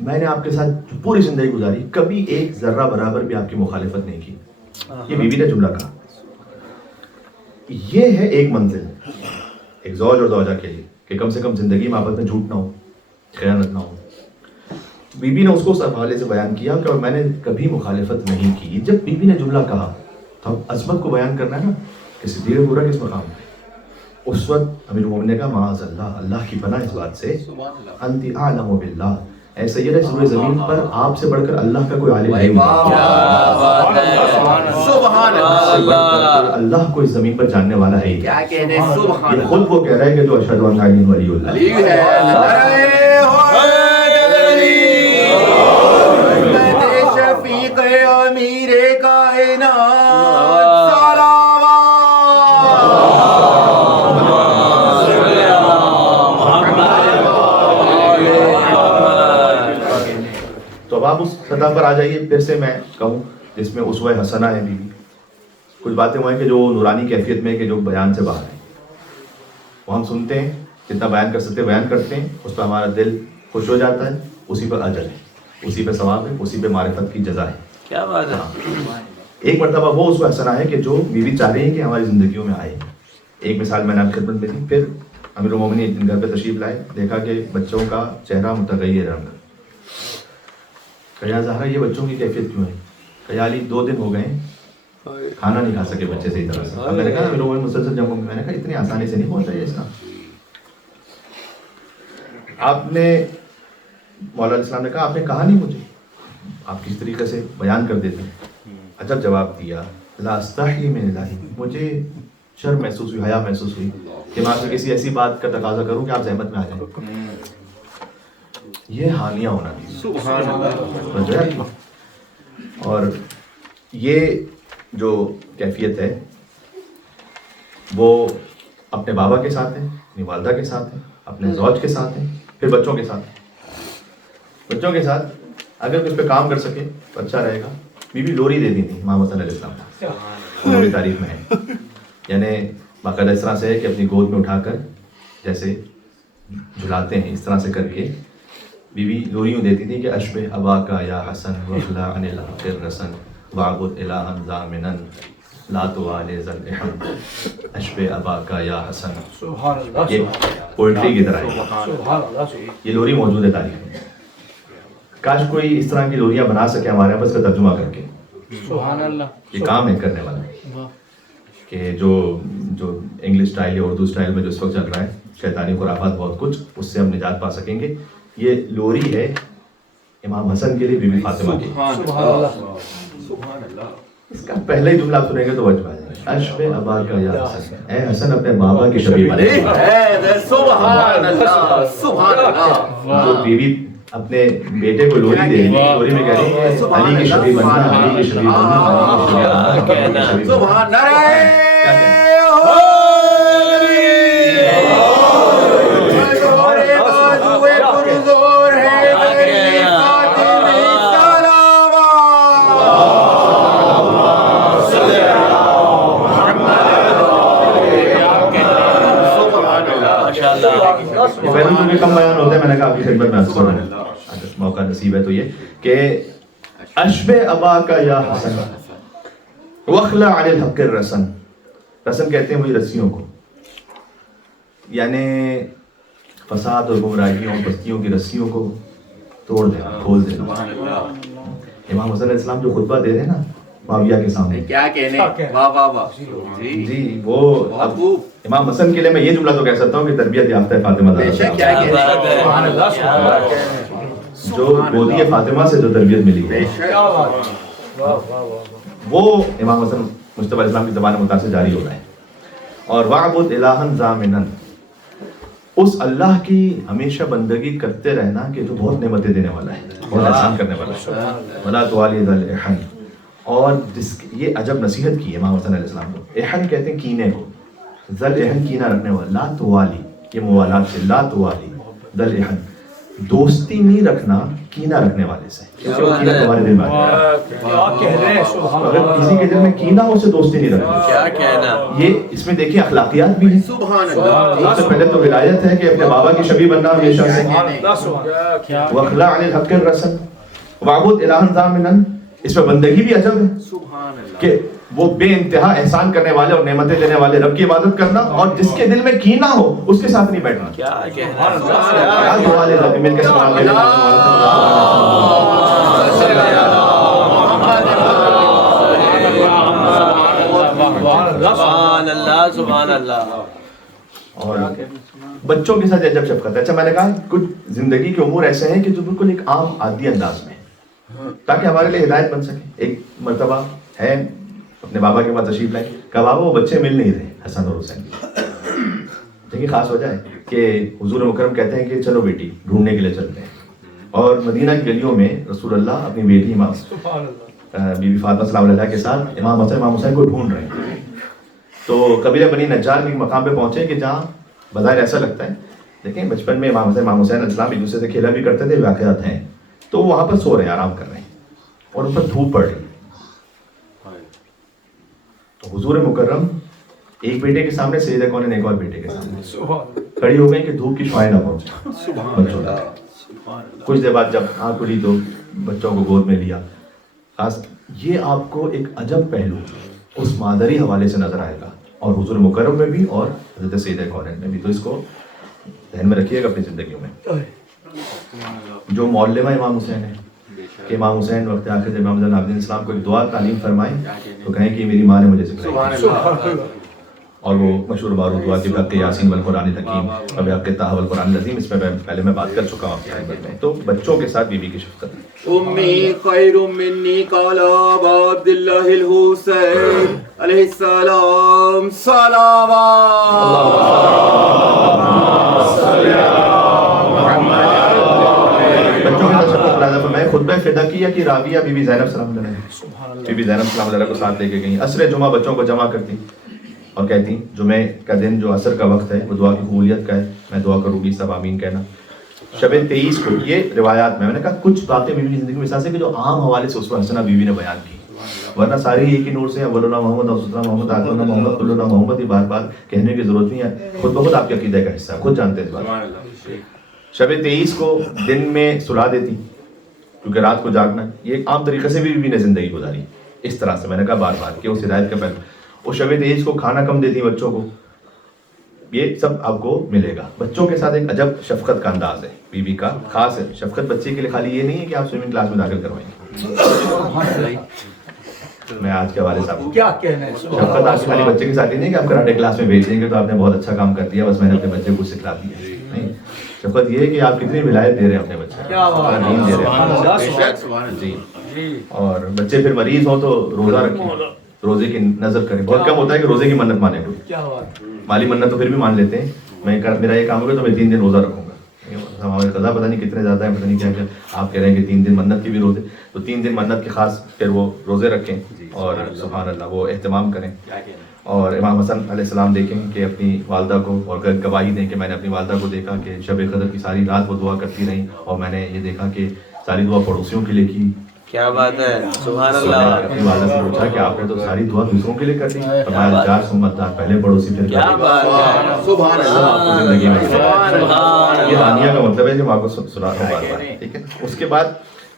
میں نے آپ کے ساتھ پوری زندگی گزاری کبھی ایک ذرہ برابر بھی آپ کی مخالفت نہیں کی. یہ بیوی نے جملہ کہا. یہ ہے ایک منزل ایک زوج اور زوجہ کے لیے کہ کم سے کم زندگی میں آپس میں جھوٹ نہ ہو، خیانت نہ ہو. بیوی نے اس کو اس حوالے سے بیان کیا کہ اور میں نے کبھی مخالفت نہیں کی. جب بیوی نے جملہ کہا تو اب عظمت کو بیان کرنا ہے نا کہ صدیق پورا کس مقام ہے. اس وقت امیر المومنین نے کہا معاذ اللہ، اللہ کی پناہ اس بات سے، انت اعلم باللہ، اے سیدہ سورہ زمین پر آپ سے بڑھ کر اللہ کا کوئی عالم نہیں ہے. اللہ کو اس زمین پر جاننے والا ہے. یہ خود وہ کہہ رہا ہے کہ جو اشہد ان لا الہ الا اللہ. شفیق امیر کائنات تو اب آپ اس سطح پر آ جائیے. پھر سے میں کہوں جس میں اسوہ حسنہ ہے بیوی. کچھ باتیں وہ ہیں کہ جو نورانی کیفیت میں کہ جو بیان سے باہر ہیں، وہ ہم سنتے ہیں، جتنا بیان کر سکتے بیان کرتے ہیں، اس پہ ہمارا دل خوش ہو جاتا ہے، اسی پر اجر ہے، اسی پہ ثواب ہے، اسی پہ معرفت کی جزا ہے. کیا بات ہے. ایک مرتبہ وہ اسوہ حسنہ ہے کہ جو بیوی چاہ رہی ہے کہ ہماری زندگیوں میں آئے. ایک مثال میں نے آپ کی خدمت میں دی. پھر امیر المومنین گھر پہ تشریف لائے، دیکھا کہ بچوں کا چہرہ متغیر رنگ. کہ یا زہرا یہ بچوں کی کیفیت کیوں ہے؟ کہ یا علی 2 دن ہو گئے کھانا نہیں کھا سکے بچے صحیح طرح سے. اب میں نے کہا امیر المومنین مسلسل جب میں نے کہا اتنی آسانی سے نہیں پہنچا یہ اس کا. آپ نے مولا علیہ السلام نے کہا آپ نے کہا نہیں مجھے، آپ کس طریقے سے بیان کر دیتے ہیں. عجب جواب دیا، لا استحی من الہی، مجھے شرم محسوس ہوئی، حیا محسوس ہوئی کہ میں آپ سے کسی ایسی بات کا تقاضا کروں کہ آپ زحمت میں آ جائیں. یہ حالیہ ہونا چاہیے. اور یہ جو کیفیت ہے وہ اپنے بابا کے ساتھ ہے، اپنی والدہ کے ساتھ ہے، اپنے زوج کے ساتھ ہے، پھر بچوں کے ساتھ. بچوں کے ساتھ اگر اس پہ کام کر سکے تو اچھا رہے گا. بیوی لوری دے دی تھی امام حسن علیہ السلام، لوری تعریف میں ہے، یعنی باقاعدہ اس طرح سے ہے کہ اپنی گود میں اٹھا کر جیسے جھلاتے ہیں اس طرح سے کر کے بیوی لوریوں دیتی تھی کہ اشبہ اباکا یا حسن وخلا عن الحق رسن وعبد الہا ضامنا لا توالِ ذل احد اشبہ اباکا یا حسن. یہ پوئٹری کی طرح ہے. یہ لوری موجود ہے تاریخ میں. کاش کوئی اس طرح کی لوریاں بنا سکے ہمارے یہاں پر اس کا ترجمہ کر کے. سبحان اللہ. یہ کام ہے کرنے والا کہ جو انگلش سٹائل یا اردو سٹائل میں جو اس وقت چل رہا ہے، شیطانی خرافات بہت کچھ، اس سے ہم نجات پا سکیں گے. یہ لوری ہے امام حسن کے لیے، بی بی فاطمہ کی. اس کا پہلا ہی جملہ آپ سنیں گے تو وجہ آ جائے گا، اشبہ ابا کا یا حسن، اے حسن اپنے بابا کی شبیہ بن جا۔ سبحان اللہ سبحان اللہ۔ جو بیوی اپنے بیٹے کو لوری دے رہی ہے، لوری میں کہہ رہی ہے علی کی شبیہ بننا، علی کی شبیہ بننا، علی کی شبیہ بننا۔ سبحان نعرہ میں کم بیان ہوتا ہے، میں نے کہا آپ کی خدمت میں آپ کو موقع نصیب ہے تو یہ کہ اشبہ ابا کا یا حسن وخلع علی الحق الرسن، رسن کہتے ہیں وہی رسیوں کو، یعنی فساد اور گمراہیوں اور بستیوں کی رسیوں کو توڑ دینا، کھول دینا۔ امام حسن علیہ السلام جو خطبہ دے رہے ہیں نا معاویہ کے سامنے، کیا کہنے، واہ واہ واہ جی وہ اب امام حسن کے لیے میں یہ جملہ تو کہہ سکتا ہوں کہ تربیت یافتہ فاطمہ زہرا، جو گودی فاطمہ سے جو تربیت ملی ہے وہ امام حسن مجتبی علیہ السلام کی زبان متاثر جاری ہو رہا ہے۔ اور وَعْبُدْ إِلَٰهًا ضَامِنًا، اس اللہ کی ہمیشہ بندگی کرتے رہنا کہ جو بہت نعمتیں دینے والا ہے، بہت احسان کرنے والا ہے۔ وَلَا تُوَالِي ذَا الْإِحَنِ، اور یہ عجب نصیحت کی امام حسن علیہ السلام کو۔ احن کہتے ہیں کینے کو، ذل احن کینہ رکھنے والا، لا توالی یہ موالات سے، لا توالی ذل احن دوستی نہیں رکھنا کینہ رکھنے والے سے، کینہ تمہارے دل میں اگر کسی کے دل میں کینہ ہو اسے دوستی نہیں رکھنا۔ کیا کہنا، یہ اس میں دیکھیں اخلاقیات بھی ہیں۔ سبحان اللہ۔ سب سے پہلے تو ولایت ہے کہ اپنے بابا کی شبیہ بننا ہمیشہ سے، وَاخْلَعْ عَنِ الْحَقِّ الرَّسَنِ وَاعْبُدْ إِلَٰهًا ضَامِنًا، اس میں بندگی بھی عجب ہے سبحان اللہ کہ وہ بے انتہا احسان کرنے والے اور نعمتیں دینے والے رب کی عبادت کرنا، اور جس کے دل میں کینہ ہو اس کے ساتھ نہیں بیٹھنا۔ کیا کہنا، کیا دعا لے رب مل کے سبحان سبحان اللہ سبحان اللہ۔ اور بچوں کے ساتھ عجب شفقت ہے۔ اچھا میں نے کہا کچھ زندگی کے امور ایسے ہیں کہ جو بالکل ایک عام عادی انداز میں تاکہ ہمارے لیے ہدایت بن سکے۔ ایک مرتبہ ہے اپنے بابا کے پاس تشریف لائے، کہا بابا وہ بچے مل نہیں رہے حسن اور حسین کی۔ دیکھیے خاص وجہ ہے کہ حضور مکرم کہتے ہیں کہ چلو بیٹی ڈھونڈنے کے لیے چلتے ہیں، اور مدینہ کی گلیوں میں رسول اللہ اپنی بیٹی امام بی بی فاطمہ سلام اللہ کے ساتھ امام حسن امام حسین کو ڈھونڈ رہے ہیں۔ تو قبیلہ بنی نجار کے مقام پہ پہنچے کہ جہاں بظاہر ایسا لگتا ہے، دیکھیں بچپن میں امام حسن امام حسین علیہ السلام ایک دوسرے سے کھیلا بھی کرتے تھے، واقعات ہیں، تو وہ وہاں پر سو رہے ہیں، آرام کر رہے ہیں، اور اوپر دھوپ پڑ رہی ہے۔ تو حضور مکرم ایک بیٹے کے سامنے، سیدہ کونین ایک اور بیٹے کے سامنے کھڑی ہو گئی کہ دھوپ کی شعاعیں نہ پہنچے بچوں تک۔ کچھ دیر بعد جب آنکھ کھلی تو بچوں کو گود میں لیا۔ خاص یہ آپ کو ایک عجب پہلو اس مادری حوالے سے نظر آئے گا، اور حضور مکرم میں بھی اور حضرت سیدہ کونین میں بھی، تو اس کو ذہن میں رکھیے گا اپنی زندگیوں میں۔ جو معلمہ امام حسین ہے کہ امام حسین وقت آخر جب امام زین العابدین السلام کو ایک دعا تعلیم فرمائیں تو کہیں کہ میری ماں نے مجھے سکھائی، اور وہ مشہور بارود دعا کہ بحق یاسین والقرآن الحکیم و بحق طٰہٰ والقرآن العظیم، اس میں پہلے میں بات کر چکا ہوں آپ کی خدمت میں۔ تو بچوں کے ساتھ بیوی کی شفقت ہے۔ امی خیر منی قال ابا عبد اللہ الحسین علیہ السلام بچوں کے ساتھ شفقت راضی فرمائے۔ خطبہ فداکیہ کی راویہ بی بی زینب سلام اللہ علیہ، بی بی زینب سلام اللہ کو ساتھ لے کے گئیں، عصر جمعہ بچوں کو جمع کرتی اور کہتی جمعے کا دن جو عصر کا وقت ہے وہ دعا کی قبولیت کا ہے، میں دعا کروں گی سب آمین کہنا۔ شب 23 کو یہ روایات میں نے کہا کچھ باتیں بیوی کی زندگی میں ایسا ہے کہ جو عام حوالے سے اسوہ حسنہ بیوی نے بیان کی، ورنہ ساری ایک ہی نور سے اولنا محمد اوسطنا محمد آخرنا محمد کلنا محمد، یہ بار بار کہنے کی ضرورت نہیں ہے، خود بخود آپ کے عقیدہ کا حصہ ہے، خود جانتے ہیں اس بات۔ شب 23 کو دن میں سلا دیتی کیونکہ رات کو جاگنا، یہ ایک عام طریقے سے بھی نے زندگی گزاری اس طرح سے، میں نے کہا بار بار کہ اس ہدایت کا پہلو۔ وہ شب 23 کو کھانا کم دیتی بچوں کو، یہ سب آپ کو ملے گا۔ بچوں کے ساتھ ایک عجب شفقت کا انداز ہے بیوی بی کا، خاص ہے شفقت بچے کے لیے خالی یہ نہیں ہے کہ آپ سوئمنگ کلاس میں داخل کروائیں گے۔ میں آج کے حوالے صاحب کیا کہنا ہے، شفقت آپ خالی بچے کے ساتھ ہی نہیں کہ آپ کراٹے کلاس میں بھیج دیں گے تو آپ نے بہت اچھا کام کر دیا، بس میں نے اپنے بچے کو سکھلا دیا، نہیں۔ شفقت یہ ہے کہ آپ کتنی ولایت دے رہے ہیں اپنے بچے کو، دین دے رہے ہیں۔ جی اور بچے پھر مریض ہوں تو روزہ رکھیں, روزے کی نظر کریں. بہت کم ہوتا ہے کہ روزے کی منت مانے کوئی, مالی منت تو پھر بھی مان لیتے ہیں. میرا یہ کام ہوگا تو میں 3 دن روزہ رکھوں گا. ہمارے قضا پتہ نہیں کتنے زیادہ ہیں, پتہ نہیں کیا کیا. آپ کہہ رہے ہیں کہ 3 دن منت کے بھی روزے, تو 3 دن منت کے خاص پھر وہ روزے رکھیں اور سبحان اللہ وہ اہتمام کریں. اور امام حسن علیہ السلام دیکھیں کہ اپنی والدہ کو, اور گواہی دیں کہ میں نے اپنی والدہ کو دیکھا کہ شب قدر کی ساری رات وہ دعا کرتی رہیں, اور میں نے یہ دیکھا کہ ساری دعا پڑوسیوں کے لیے کی. کیا بات ہے, سبحان میں نے اللہ. اپنی والدہ سے پوچھا کہ آپ نے تو ساری دعا دوسروں کے لیے کر دی, فرمایا 4 سمتدار, پہلے پڑوسی پھر کیا بات ہے, سبحان اللہ. زندگی میں سبحان اللہ. یہ دانیہ کا مطلب ہے جو آپ کو سنا رہا ہوں بار بار, ٹھیک ہے. اس کے بعد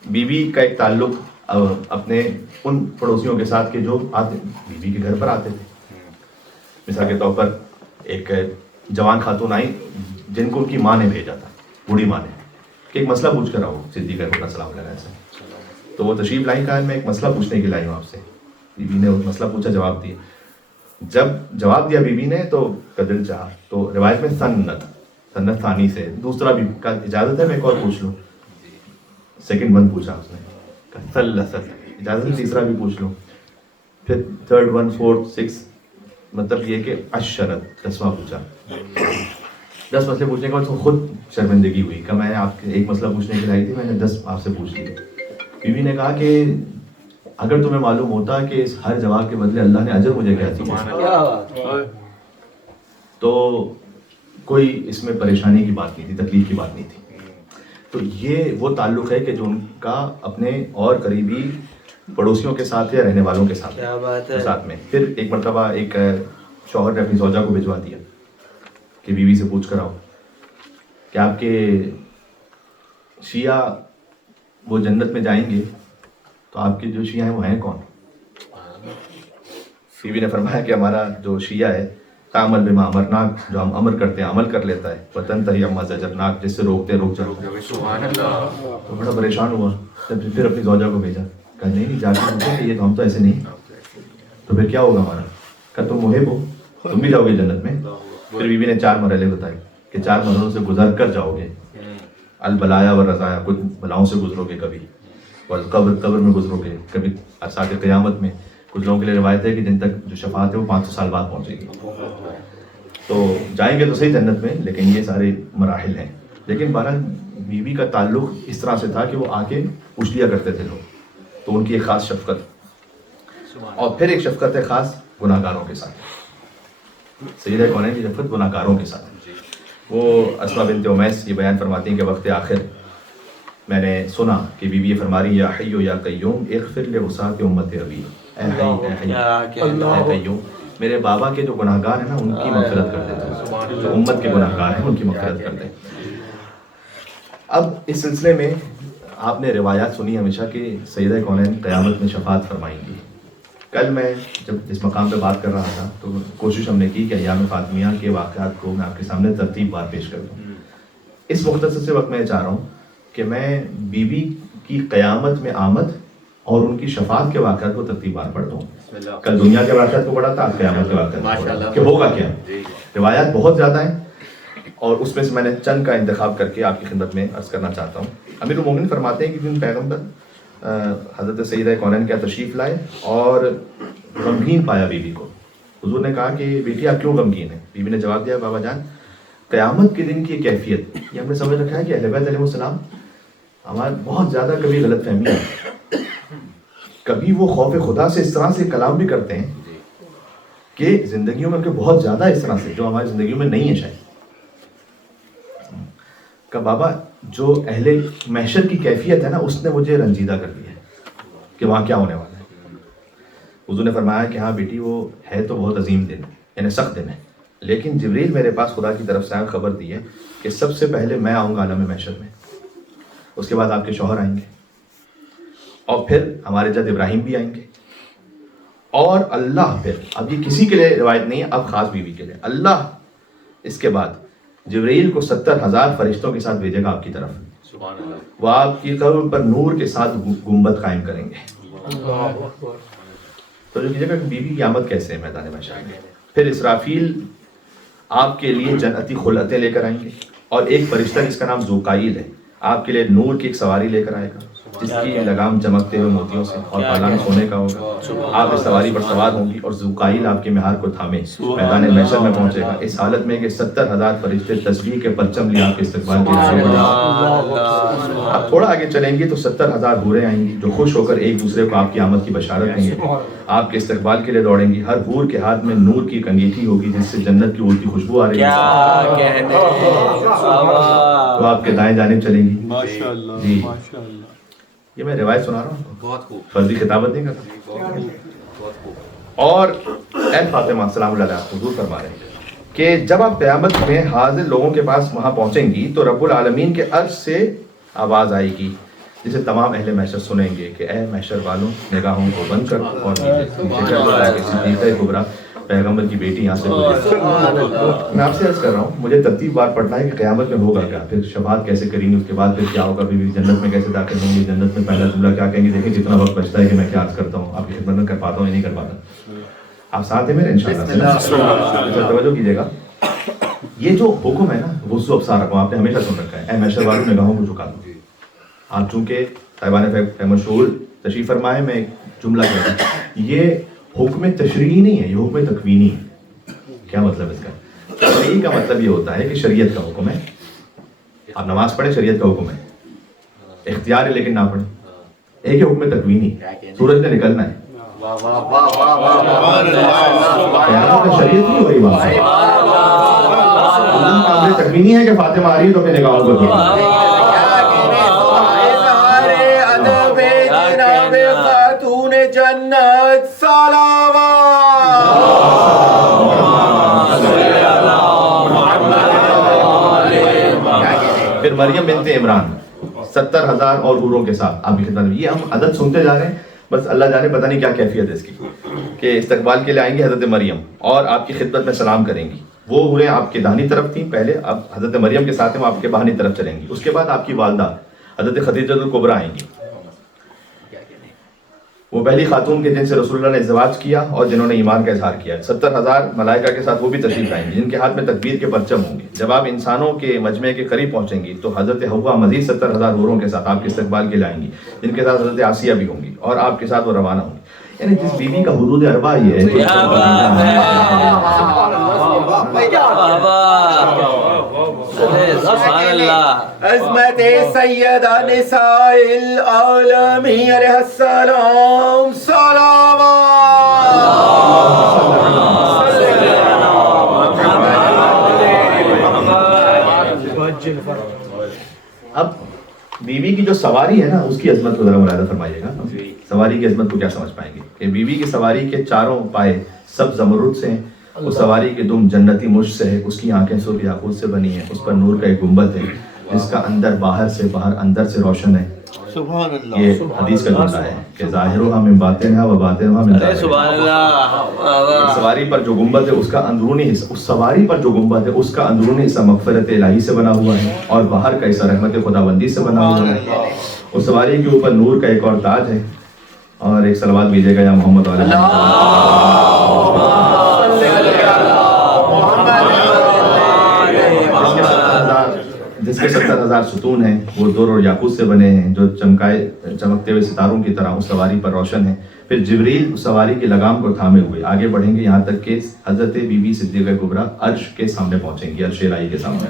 بیوی کا ایک تعلق اپنے ان پڑوسیوں کے ساتھ کہ جو آتے بیوی کے گھر پر آتے تھے. مثال کے طور پر ایک جوان خاتون آئی جن کو ان کی ماں نے بھیجا تھا, بوڑھی ماں نے, کہ ایک مسئلہ پوچھ کر آؤ صدیق اکبر السلام علیہ سے. تو وہ تشریف لائی, کہا میں ایک مسئلہ پوچھنے کے لائی ہوں آپ سے. بیوی نے مسئلہ پوچھا, جواب دیا. جب جواب دیا بیوی نے تو قدر چاہا, تو روایت میں سنت ثانی سے دوسرا بھی کا اجازت ہے میں ایک اور پوچھ لوں. سیکنڈ ون پوچھا اس نے, اجازت ہے تیسرا بھی پوچھ لوں. پھر تھرڈ ون, فورتھ, سکس, مطلب یہ کہ اشرت 10واں پوچھا. 10 مسئلے پوچھنے کے بعد تو خود شرمندگی ہوئی کہ میں آپ کے ایک مسئلہ پوچھنے کے لائی تھی, میں نے 10 آپ سے پوچھ لیے. بیوی نے کہا کہ اگر تمہیں معلوم ہوتا کہ اس ہر جواب کے بدلے اللہ نے اجر مجھے کیا دیا تو کوئی اس میں پریشانی کی بات نہیں تھی, تکلیف کی بات نہیں تھی. تو یہ وہ تعلق ہے کہ جو ان کا اپنے اور قریبی پڑوسیوں کے ساتھ یا رہنے والوں کے ساتھ میں. پھر ایک مرتبہ ایک شوہر نے اپنی زوجہ کو بھجوا دیا کہ بیوی سے پوچھ کر آؤ کہ آپ کے شیعہ وہ جنت میں جائیں گے تو آپ کے جو شیعہ ہیں وہ ہیں کون؟ بیوی نے فرمایا کہ ہمارا جو شیعہ ہے تعمل بما امرناک, جو ہم امر کرتے ہیں عمل کر لیتا ہے, وتنتہی عما زجرناک, جس سے روکتے ہیں رک جاتا ہے. سبحان اللہ. تو بڑا پریشان ہوا, پھر اپنی زوجہ کو بھیجا, کہا نہیں جا کے پوچھیں کہ یہ تو ہم تو ایسے نہیں. تو پھر کیا ہوگا ہمارا؟ کہا تم محب ہو, تم بھی جاؤ گے جنت میں. پھر بیوی نے 4 مرحلے بتائے کہ 4 مرحلوں سے گزر کر جاؤ گے. البلایا و رضایا, کچھ بلاؤں سے گزرو گے کبھی, قبر میں گزرو گے کبھی, عرصات قیامت میں. کچھ لوگوں کے لیے روایت ہے کہ جن تک جو شفاعت ہے وہ 500 سال بعد پہنچے گی. تو جائیں گے تو صحیح جنت میں, لیکن یہ سارے مراحل ہیں. لیکن بہرحال بیوی کا تعلق اس طرح سے تھا کہ وہ آ کے پوچھ لیا کرتے تھے لوگ, تو ان کی ایک خاص شفقت. اور پھر ایک شفقت ہے خاص گناہ گاروں کے ساتھ. سیدہ کونین کی شفقت گناہ گاروں کے ساتھ. وہ اسماء بنت امیس یہ بیان فرماتی ہیں کہ وقت آخر میں نے سنا کہ بیوی یہ فرما رہی یا حی یا قیوم اغفر لعصاۃ امت ابی, اے حی اے قیوم, میرے بابا کے جو گناہ گار ہیں نا ان کی مغفرت کر دے, جو امت کے گناہ گار ہیں ان کی مغفرت کر دے. اب اس سلسلے میں آپ نے روایات سنی ہمیشہ کہ سیدہ کونین قیامت میں شفاعت فرمائیں گی. کل میں جب اس مقام پہ بات کر رہا تھا تو کوشش ہم نے کی کہ ایام فاطمیہ کے واقعات کو میں آپ کے سامنے ترتیب بار پیش کر دوں. اس مختصر سے وقت میں چاہ رہا ہوں کہ میں بیوی کی قیامت میں آمد اور ان کی شفاعت کے واقعات کو ترتیب بار پڑھ دوں. کل دنیا کے واقعات کو پڑھا تھا, آج قیامت کے واقعات کہ ہوگا کیا. روایات بہت زیادہ ہیں اور اس میں سے میں نے چند کا انتخاب کر کے آپ کی خدمت میں عرض کرنا چاہتا ہوں. امیر المومنین فرماتے ہیں کہ جن پیغمبر حضرت سیدہ کونین کیا تشریف لائے اور غمگین پایا بیوی کو. حضور نے کہا کہ بیٹی آپ کیوں غمگین ہیں؟ بیوی نے جواب دیا بابا جان قیامت کے دن کی کیفیت یہ ہم نے سمجھ رکھا ہے کہ اہل بیت علیہ السلام ہمارے بہت زیادہ کبھی غلط فہمی ہے, کبھی وہ خوف خدا سے اس طرح سے کلام بھی کرتے ہیں کہ زندگیوں میں ان کے بہت زیادہ اس طرح سے جو ہماری زندگیوں میں نہیں ہے شاید. کہ بابا جو اہل محشر کی کیفیت ہے نا اس نے مجھے رنجیدہ کر دیا ہے کہ وہاں کیا ہونے والا ہے. حضور نے فرمایا کہ ہاں بیٹی وہ ہے تو بہت عظیم دن, یعنی سخت دن ہے, لیکن جبریل میرے پاس خدا کی طرف سے خبر دی ہے کہ سب سے پہلے میں آؤں گا عالم محشر میں, اس کے بعد آپ کے شوہر آئیں گے, اور پھر ہمارے جد ابراہیم بھی آئیں گے, اور اللہ پھر اب یہ کسی کے لیے روایت نہیں ہے, اب خاص بیوی کے لیے اللہ اس کے بعد جبرائیل کو 70,000 فرشتوں کے ساتھ بھیجے گا آپ کی طرف. سبحان اللہ. وہ آپ کی قبر پر نور کے ساتھ گنبد قائم کریں گے. تو جو کیجیے گا کہ بیوی کی آمد کیسے ہے میدان محشر میں. پھر اسرافیل آپ کے لیے جنتی خلعتیں لے کر آئیں گے, اور ایک فرشتہ جس کا نام ذوقائیل ہے آپ کے لیے نور کی ایک سواری لے کر آئے گا. جس کی لگام چمکتے ہوئے موتیوں سے اور پالان سونے کا ہوگا. آپ اس سواری پر سوار ہوں گی اور ذوالقائل آپ کے مہار کو تھامے میدان محشر میں پہنچے گا، اس حالت میں کہ 70,000 فرشتے تسبیح کے پرچم لیے آپ کے استقبال کے لیے آئیں گے. آپ تھوڑا آگے چلیں گے تو 70,000 حوریں آئیں گی جو خوش ہو کر ایک دوسرے کو آپ کی آمد کی بشارت دیں گے. آپ کے استقبال کے لیے دوڑیں گی. ہر حور کے ہاتھ میں نور کی انگیٹھی ہوگی جس سے جنت کی اڑتی خوشبو آ رہی ہے. وہ آپ کے دائیں جانب چلیں گی. ماشاءاللہ جی ماشاءاللہ. یہ میں روایت سنا رہا ہوں، بہت خوب، فرضی خطابت نہیں کرتا. بہت خوب، بہت خوب. اور اے فاطمہ سلام اللہ علیہ حضور فرما رہے ہیں کہ جب آپ قیامت میں حاضر لوگوں کے پاس وہاں پہنچیں گی تو رب العالمین کے عرش سے آواز آئے گی جسے تمام اہل محشر سنیں گے کہ اے محشر والوں نگاہوں کو بند کر اور نیچے کر دو تاکہ صدیقہ کبریٰ پیغمبر کی بیٹی یہاں سے گزرے. میں آپ سے عرض کر رہا ہوں مجھے ترتیب بار پڑھنا ہے کہ قیامت میں ہوگا کیا، پھر شفاعت کیسے کریں گے، اس کے بعد پھر کیا ہوگا، پھر جنت میں کیسے داخل ہوں گے، جنت میں پہلا جملہ کیا کہیں گے. دیکھیں جتنا وقت بچتا ہے کہ میں کیا عرض کرتا ہوں، آپ کی خدمت میں کر پاتا ہوں یا نہیں کر پاتا. آپ ساتھ ہیں میرے انشاءاللہ. توجہ کیجیے گا. یہ جو حکم ہے نا غض ابصار رکھو، آپ نے ہمیشہ سن رکھا ہے اے محشر والوں نگاہوں کو جھکا دو. آپ چونکہ طیبان مشہور تشریف فرمائے، میں ایک جملہ کہتا ہوں، یہ حکم تشریعی نہیں ہے، یہ حکم تکوینی ہے. کیا مطلب اس کا؟ تشریعی کا مطلب یہ ہوتا ہے کہ شریعت کا حکم ہے، آپ نماز پڑھیں شریعت کا حکم ہے، اختیار ہے لیکن نہ پڑھیں. ایک ہے حکم تکوینی، سورج نے نکلنا ہے، واہ واہ واہ واہ واہ. قیامت میں شریعت نہیں ہو رہی وہاں سے. حکم تکوینی ہے کہ فاطمہ آ رہی ہے تو اپنے نگاہوں کو دھو. خاتون جنت سلام. پھر مریم بنت عمران 70,000 اور حوروں کے ساتھ آپ کی خدمت میں. یہ ہم عدد سنتے جا رہے ہیں، بس اللہ جانے پتہ نہیں کیا کیفیت ہے اس کی، کہ استقبال کے لیے آئیں گی حضرت مریم اور آپ کی خدمت میں سلام کریں گی. وہ حوریں آپ کے داہنی طرف تھیں پہلے، اب حضرت مریم کے ساتھ وہ آپ کے بائیں طرف چلیں گی. اس کے بعد آپ کی والدہ حضرت خدیجہ الکبریٰ آئیں گی. وہ پہلی خاتون کے جن سے رسول اللہ نے ازدواج کیا اور جنہوں نے ایمان کا اظہار کیا. 70,000 ملائکہ کے ساتھ وہ بھی تشریف لائیں گے جن کے ہاتھ میں تکبیر کے پرچم ہوں گے. جب آپ انسانوں کے مجمع کے قریب پہنچیں گی تو حضرت حوا مزید 70,000 حوروں کے ساتھ آپ کے استقبال کے لائیں گی جن کے ساتھ حضرت آسیہ بھی ہوں گی اور آپ کے ساتھ وہ روانہ ہوں گی. یعنی جس بیوی کا حدود اربع ہی ہے عظمت سیدہ نساء العالمین علیہ السلام اب بیوی کی جو سواری ہے نا اس کی عظمت کو ذرا ملاحظہ فرمائیے گا. سواری کی عظمت کو کیا سمجھ پائیں گے کہ بیوی کی سواری کے چاروں پائے سب زمرد سے ہیں، اس سواری کے دم جنتی مشک سے ہے، اس کی آنکھیں سرخ یاقوت سے بنی ہیں، اس پر نور کا ایک گنبد ہے جس کا اندر باہر سے باہر اندر سے روشن ہے. سبحان اللہ. یہ حدیث کا جملہ ہے کہ ظاہرها من باطنها و باطنها من ظاہرها. سبحان اللہ. سواری پر جو گنبد ہے اس کا اندرونی حصہ، اس سواری پر جو گنبد ہے اس کا اندرونی حصہ مغفرت الہی سے بنا ہوا ہے اور باہر کا حصہ رحمت خداوندی سے بنا ہوا ہے. اس سواری کے اوپر نور کا ایک اور تاج ہے. اور ایک صلوات بھیجیے گا یا محمد علیہ جس کے 70,000 ستون ہیں وہ در اور یاقوت سے بنے ہیں جو چمکتے ہوئے ستاروں کی طرح اس سواری پر روشن ہیں. پھر جبریل اس سواری کی لگام کو تھامے ہوئے آگے بڑھیں گے یہاں تک کہ حضرت بی بی صدیقہ کبریٰ عرش کے سامنے پہنچیں گی، عرش الہی کے سامنے،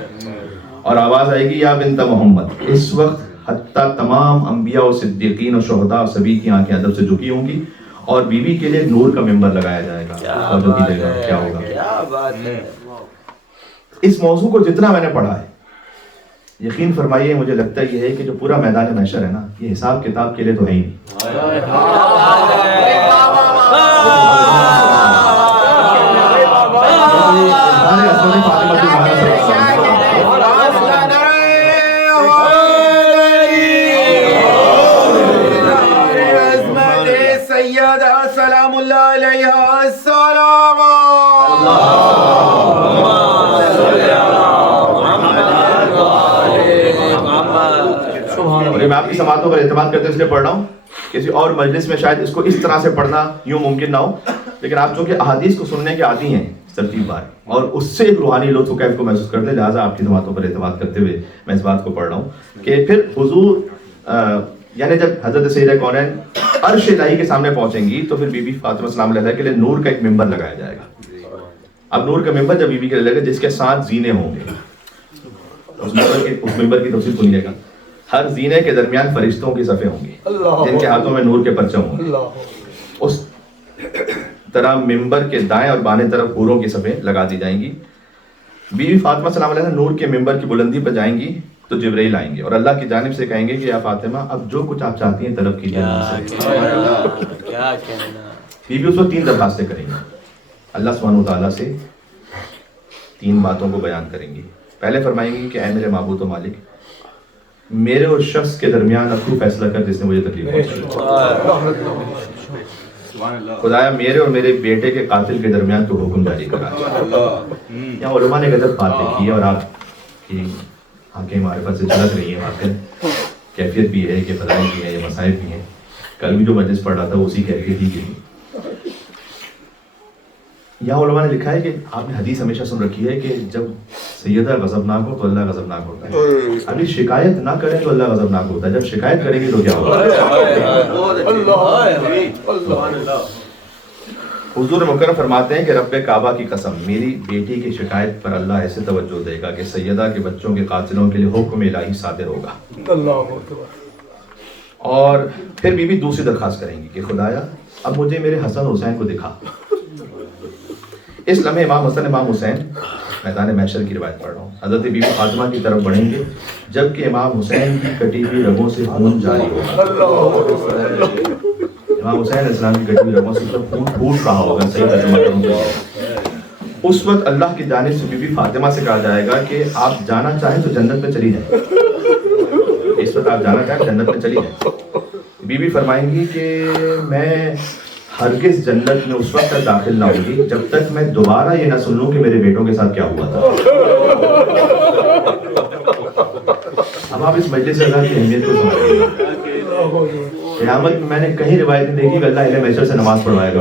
اور آواز آئے گی یا بنت محمد. اس وقت حتیٰ تمام انبیاء و صدیقین و شہداء و سبھی کی آنکھیں ادب سے جھکی ہوں گی اور بیوی کے لیے نور کا ممبر لگایا جائے گا. کیا ہوگا؟ کیا بات ہے. اس موضوع کو جتنا میں نے پڑھا ہے یقین فرمائیے مجھے لگتا یہ ہے کہ جو پورا میدان محشر ہے نا یہ حساب کتاب کے لیے تو ہے ہی نہیں. سلام اللہ علیہ السلام. میں آپ کی سماعتوں پر اعتماد کرتے اس لیے پڑھ رہا ہوں، کسی اور مجلس میں شاید اس کو اس طرح سے پڑھنا یوں ممکن نہ ہو، لیکن آپ چونکہ احادیث کو سننے کے عادی ہیں ترتیب بار اور اس سے ایک روحانی لطف و کیف کو محسوس کرتے ہیں، لہٰذا آپ کی سماعتوں پر اعتماد کرتے ہوئے میں اس بات کو پڑھ رہا ہوں کہ پھر حضور یعنی جب حضرت سیدہ کونین عرش الہی کے سامنے پہنچیں گی تو پھر بی بی فاطمہ سلام علیہ کے لیے نور کا ایک ممبر لگایا جائے گا. اب نور کا ممبر جب بی بی کے لیے لگے جس کے 7 زینے ہوں گے. اس ممبر کی تفصیل سنیے گا. ہر زینے کے درمیان فرشتوں کی صفیں ہوں گی جن کے ہاتھوں میں نور کے پرچم ہوں گے. اس طرح ممبر کے دائیں اور بائیں طرف حوروں کی صفیں لگا دی جائیں گی. بی بی فاطمہ سلام علیہ نور کے ممبر کی بلندی پر جائیں گی تو جبرائیل آئیں گے اور اللہ کی جانب سے کہیں گے کہ یا فاطمہ اب جو کچھ آپ چاہتی ہیں طلب کیجیے. بی بی اس وقت 3 درخواستیں کریں گی. اللہ سبحانہ وتعالیٰ سے 3 باتوں کو بیان کریں گی. پہلے فرمائیں گی کہ اے میرے معبود و مالک، میرے اور شخص کے درمیان اب تو فیصلہ کر جس نے مجھے تکلیف پہنچائی. خدایا میرے اور میرے بیٹے کے قاتل کے درمیان تو حکم جاری کرا. یہاں علماء نے غضب باتیں کی اور آپ کی آنکھیں معرفت سے جھلک رہی ہیں. واقعی کیفیت بھی ہے کہ فضائل بھی ہیں، یہ مصائب بھی ہیں. کل بھی جو مجلس پڑھ رہا تھا اسی کیفیت ہی کی تھی. یہاں علماء نے لکھا ہے کہ آپ نے حدیث ہمیشہ سن رکھی ہے کہ جب سیدہ غضبناک ہو تو اللہ غضبناک ہوتا ہے. ابھی شکایت نہ کریں تو اللہ غضبناک ہوتا ہے. جب شکایت کریں گے تو کیا ہوگا؟ حضور مکرم فرماتے ہیں کہ رب کعبہ کی قسم، میری بیٹی کی شکایت پر اللہ ایسے توجہ دے گا کہ سیدہ کے بچوں کے قاتلوں کے لیے حکم الہی صادر ہوگا. اور پھر بی بی دوسری درخواست کریں گی کہ خدایا اب مجھے میرے حسن حسین کو دکھا. اس لمحے امام حسین میدان محشر کی روایت پڑھ رہا ہوں، حضرت بی بی فاطمہ کی طرف بڑھیں گے جبکہ امام حسین کی کٹی ہوئی رگوں سے خون جاری ہوگا. امام حسین علیہ السلام کی کٹی ہوئی رگوں سے خون پھوٹ رہا ہوگا. صحیح ترجمہ کروں تو اس وقت اللہ کی جانب سے بی بی فاطمہ سے کہا جائے گا کہ آپ جانا چاہیں تو جنت میں چلی جائیں. اس وقت آپ جانا چاہیں جنت میں چلی جائیں. بی بی فرمائیں گی کہ میں ہرگز جنت میں اس وقت تک داخل نہ ہوگی جب تک میں دوبارہ یہ نہ سن لوں کہ میرے بیٹوں کے ساتھ کیا ہوا تھا. اب آپ اس مجلس اللہ کی اہمیت کو سمجھیں گے. قیامت میں میں نے کہیں روایت نہیں دیکھی کہ اللہ اہل محشر سے نماز پڑھوائے گا.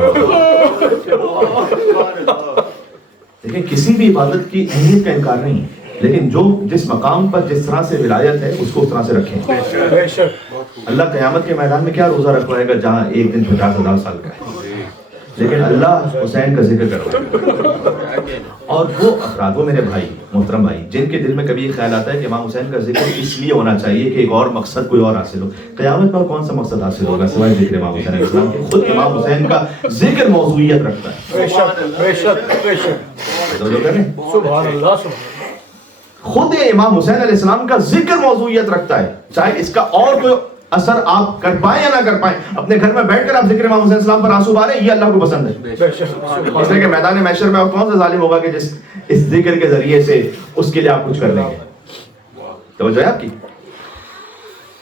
دیکھیں کسی بھی عبادت کی اہمیت کا انکار نہیں، لیکن جو جس مقام پر جس طرح سے ولایت ہے اس کو اس طرح سے رکھیں. اللہ قیامت کے میدان میں کیا روزہ رکھوائے گا جہاں ایک دن 50,000 سال کا ہے، لیکن اللہ حسین کا ذکر کروائے گا. اور وہ افراد، وہ میرے بھائی محترم بھائی، جن کے دل میں کبھی یہ خیال آتا ہے کہ امام حسین کا ذکر اس لیے ہونا چاہیے کہ ایک اور مقصد کوئی اور حاصل ہو. قیامت پر کون سا مقصد حاصل ہوگا سوائے ذکر امام حسین علیہ السلام کے؟ خود امام حسین کا ذکر موضوعیت رکھتا ہے. خود امام حسین علیہ السلام کا ذکر موضوعیت رکھتا ہے. چاہے اس کا اور کوئی اثر آپ کر پائیں یا نہ کر پائیں، اپنے گھر میں بیٹھ کر آپ ذکر امام حسین السلام پر آنسو بہاریں، یہ اللہ کو پسند ہے. اس لیے کہ میدان محشر میں کون سا ظالم ہوگا کہ جس اس ذکر کے ذریعے سے اس کے لیے آپ کچھ کر لیں گے. توجہ ہے آپ کی؟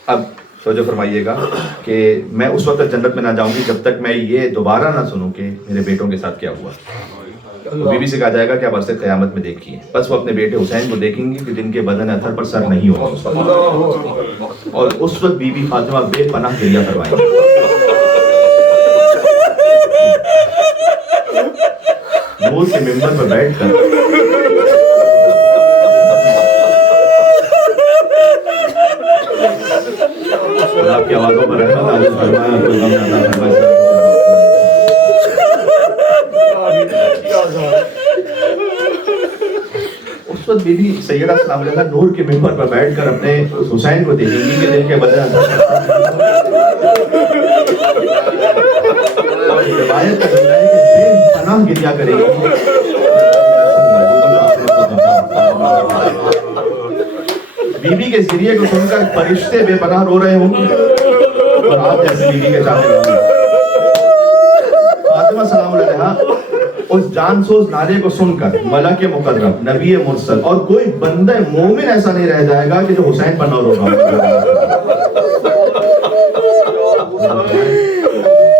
اب توجہ فرمائیے گا کہ میں اس وقت جنت میں نہ جاؤں گی جب تک میں یہ دوبارہ نہ سنوں کہ میرے بیٹوں کے ساتھ کیا ہوا. بی بی سے کہا جائے گا کہ آپ عرصے قیامت میں دیکھیے. بس وہ اپنے بیٹے حسین کو دیکھیں گی کہ جن کے بدن اتھر پر سر نہیں ہوگا، اور اس وقت بی بی فاطمہ بے پناہ گریہ کروائیں گی. نور کے ممبر پر بیٹھ کر آپ کی آوازوں پر رحمت نازل فرمائے. اس وقت بی بی سیدہ سلام علیہ نور کے ممبر پر بیٹھ کر اپنے حسین کو دیکھیں گی کہ جن کے بدن روایت کا ذکر ہے کہ بے پناہ گریہ کرے گی. بی بی کے ذریعے کو سن کر فرشتے بے پناہ رو رہے ہوں گے اور آپ جیسے بی بی کے چاہتے ہوں گے. فاطمہ سلام علیہ اس جان سوز نعرے کو سن کر ملک مقرب، نبی مرسل اور کوئی بندہ مومن ایسا نہیں رہ جائے گا کہ جو حسین پر نہ رو رہا ہو.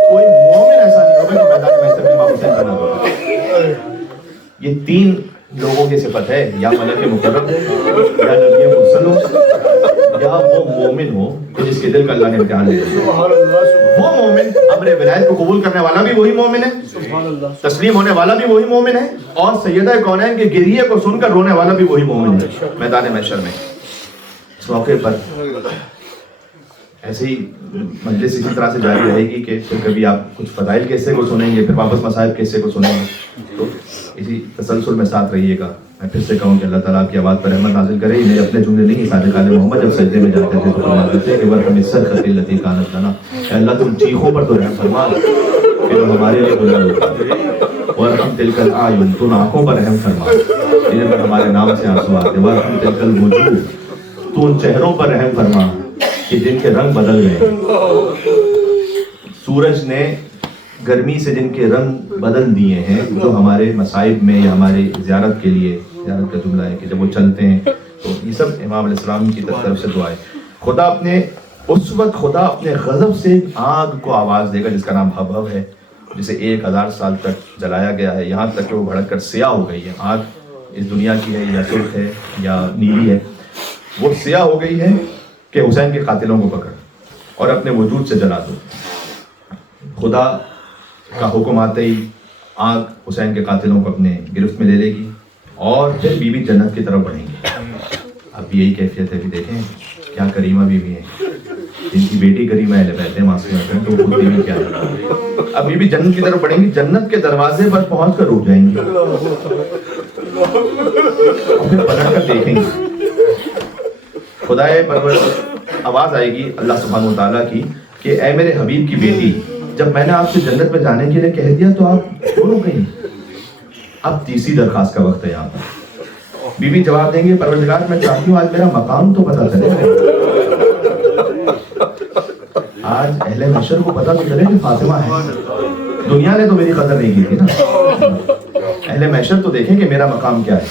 کوئی مومن ایسا نہیں ہوگا جو میدان محشر میں امام حسین پر نہ رو رہا. یہ 3 لوگوں کی صفت ہے، یا ملک مقرب ہو، یا نبی مرسل ہو، یا وہ مومن ہو کہ جس کے دل کا اللہ نے امتحان لے لیا. وہ مومن امر ولایت کو قبول کرنے والا بھی وہی مومن ہے، تسلیم ہونے والا بھی وہی مومن ہے، اور سیدہ کونین کے گریے کو سن کر رونے والا بھی وہی مومن ہے میدان محشر میں. اس موقع پر ایسے ہی مجلس اسی طرح سے جاری رہے گی کہ پھر کبھی آپ کچھ فضائل قصے کو سنیں گے، پھر واپس مصائب قصے کو سنیں گے، تو اسی تسلسل میں ساتھ رہیے گا۔ میں پھر سے کہوں کہ اللہ تعالیٰ آپ کی آواز پر رحمت نازل کرے۔ یہ میرے اپنے جملے نہیں، صادق آل محمد جب سجدے میں جاتے تھے تو فرماتے تھے کہ وَرْحَمِ الصَّرْخَةِ الَّتِي كَانَتْ لَنَا، اے اللہ تم چیخوں پر تو رحم فرما کہ جو ہمارے لیے بلند ہوتا ہے، وَرْحَمْ تِلْكَ الْأَعْيُنَ، تو آنکھوں پر رحم فرما جنہیں پر ہمارے نام سے آنسو آتے، وَرْحَمْ تِلْكَ الْوُجُوهِ، تو ان چہروں پر رحم فرما کہ جن کے رنگ بدل گئے۔ سورج نے گرمی سے جن کے رنگ بدل دیے ہیں، جو ہمارے مصائب میں یا ہمارے زیارت کے لیے، زیارت کا جملہ ہے کہ جب وہ چلتے ہیں تو یہ سب امام علیہ السلام کی طرف سے دعائیں۔ خدا اپنے اس وقت خدا اپنے غضب سے آگ کو آواز دے گا جس کا نام حبب ہے، جسے 1000 سال تک جلایا گیا ہے، یہاں تک کہ وہ بھڑک کر سیاہ ہو گئی ہے۔ آگ اس دنیا کی ہے یا سرخ ہے یا نیلی ہے، وہ سیاہ ہو گئی ہے کہ حسین کے قاتلوں کو پکڑ اور اپنے وجود سے جلا دو۔ خدا کا حکم آتے ہی آگ حسین کے قاتلوں کو اپنے گرفت میں لے لے گی اور پھر بیوی جنت کی طرف بڑھیں گی۔ اب یہی کیفیت ہے کہ دیکھیں کیا کریمہ بیوی ہیں، جن کی بیٹی کریمہ اہل بیت ہے معصومہ ہے، تو خود بیوی کیا ہے۔ اب بیوی جنت کی طرف بڑھیں گی، جنت کے دروازے پر پہنچ کر رک جائیں گی اور پھر پلٹ کر دیکھیں گی۔ خدائے پرور آواز آئے گی اللہ سبحانہ و تعالیٰ کی کہ اے میرے حبیب کی بیٹی، جب میں نے آپ سے جنت میں جانے کے لیے کہہ دیا تو آپ کیوں گئی؟ اب تیسری درخواست کا وقت ہے یہاں پر۔ بیوی جواب دیں گے پروردگار میں چاہتی ہوں آج میرا مقام تو پتہ چلے، آج اہل محشر کو پتہ تو چلے کہ فاطمہ ہے۔ دنیا نے تو میری قدر نہیں کی تھی نا، اہل محشر تو دیکھیں کہ میرا مقام کیا ہے۔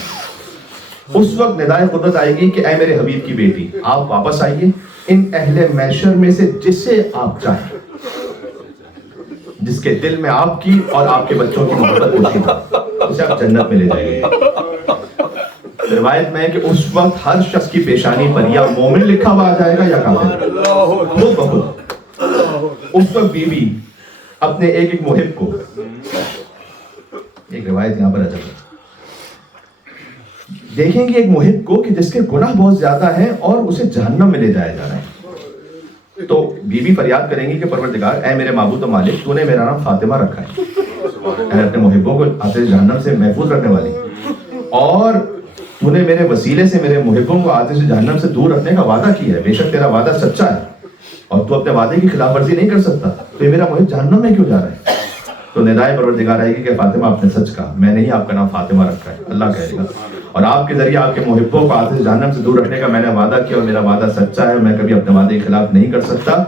اس وقت ندائے قدرت آئے گی کہ اے میرے حبیب کی بیٹی، آپ واپس آئیے، ان اہل محشر میں سے جسے آپ چاہیں، جس کے دل میں آپ کی اور آپ کے بچوں کی محبت ہوتی ہے، اسے آپ جنت میں لے جائیں گے۔ روایت میں ہے کہ اس وقت ہر شخص کی پیشانی پر یا مومن لکھا ہوا آ جائے گا یا کافر، خود بخود۔ اس وقت بیوی اپنے ایک محب کو، ایک روایت یہاں پر آ جائے گا، دیکھیں گے ایک محب کو کہ جس کے گناہ بہت زیادہ ہیں اور اسے جہنم میں لے جایا جا رہا ہے، تو بیوی فریاد کریں گی کہ پروردگار اے میرے معبود و مالک، تو نے میرا نام فاطمہ رکھا ہے، اے اپنے محبوں کو آتش جہنم سے محفوظ رکھنے والی، اور تو نے میرے وسیلے سے میرے محبوں کو آتش جہنم سے دور رکھنے کا وعدہ کیا ہے، بے شک تیرا وعدہ سچا ہے اور تو اپنے وعدے کی خلاف ورزی نہیں کر سکتا، تو یہ میرا محب جہنم میں کیوں جا رہا ہے؟ تو ندائے پروردگار آئے گی کہ فاطمہ آپ نے سچ کہا، میں نے ہی آپ کا نام فاطمہ رکھا ہے، اللہ کہے گا، اور آپ کے ذریعے آپ کے محبوں کو آتش جہنم سے دور رکھنے کا میں نے وعدہ کیا اور میرا وعدہ سچا ہے، میں کبھی اپنے وعدے کے خلاف نہیں کر سکتا۔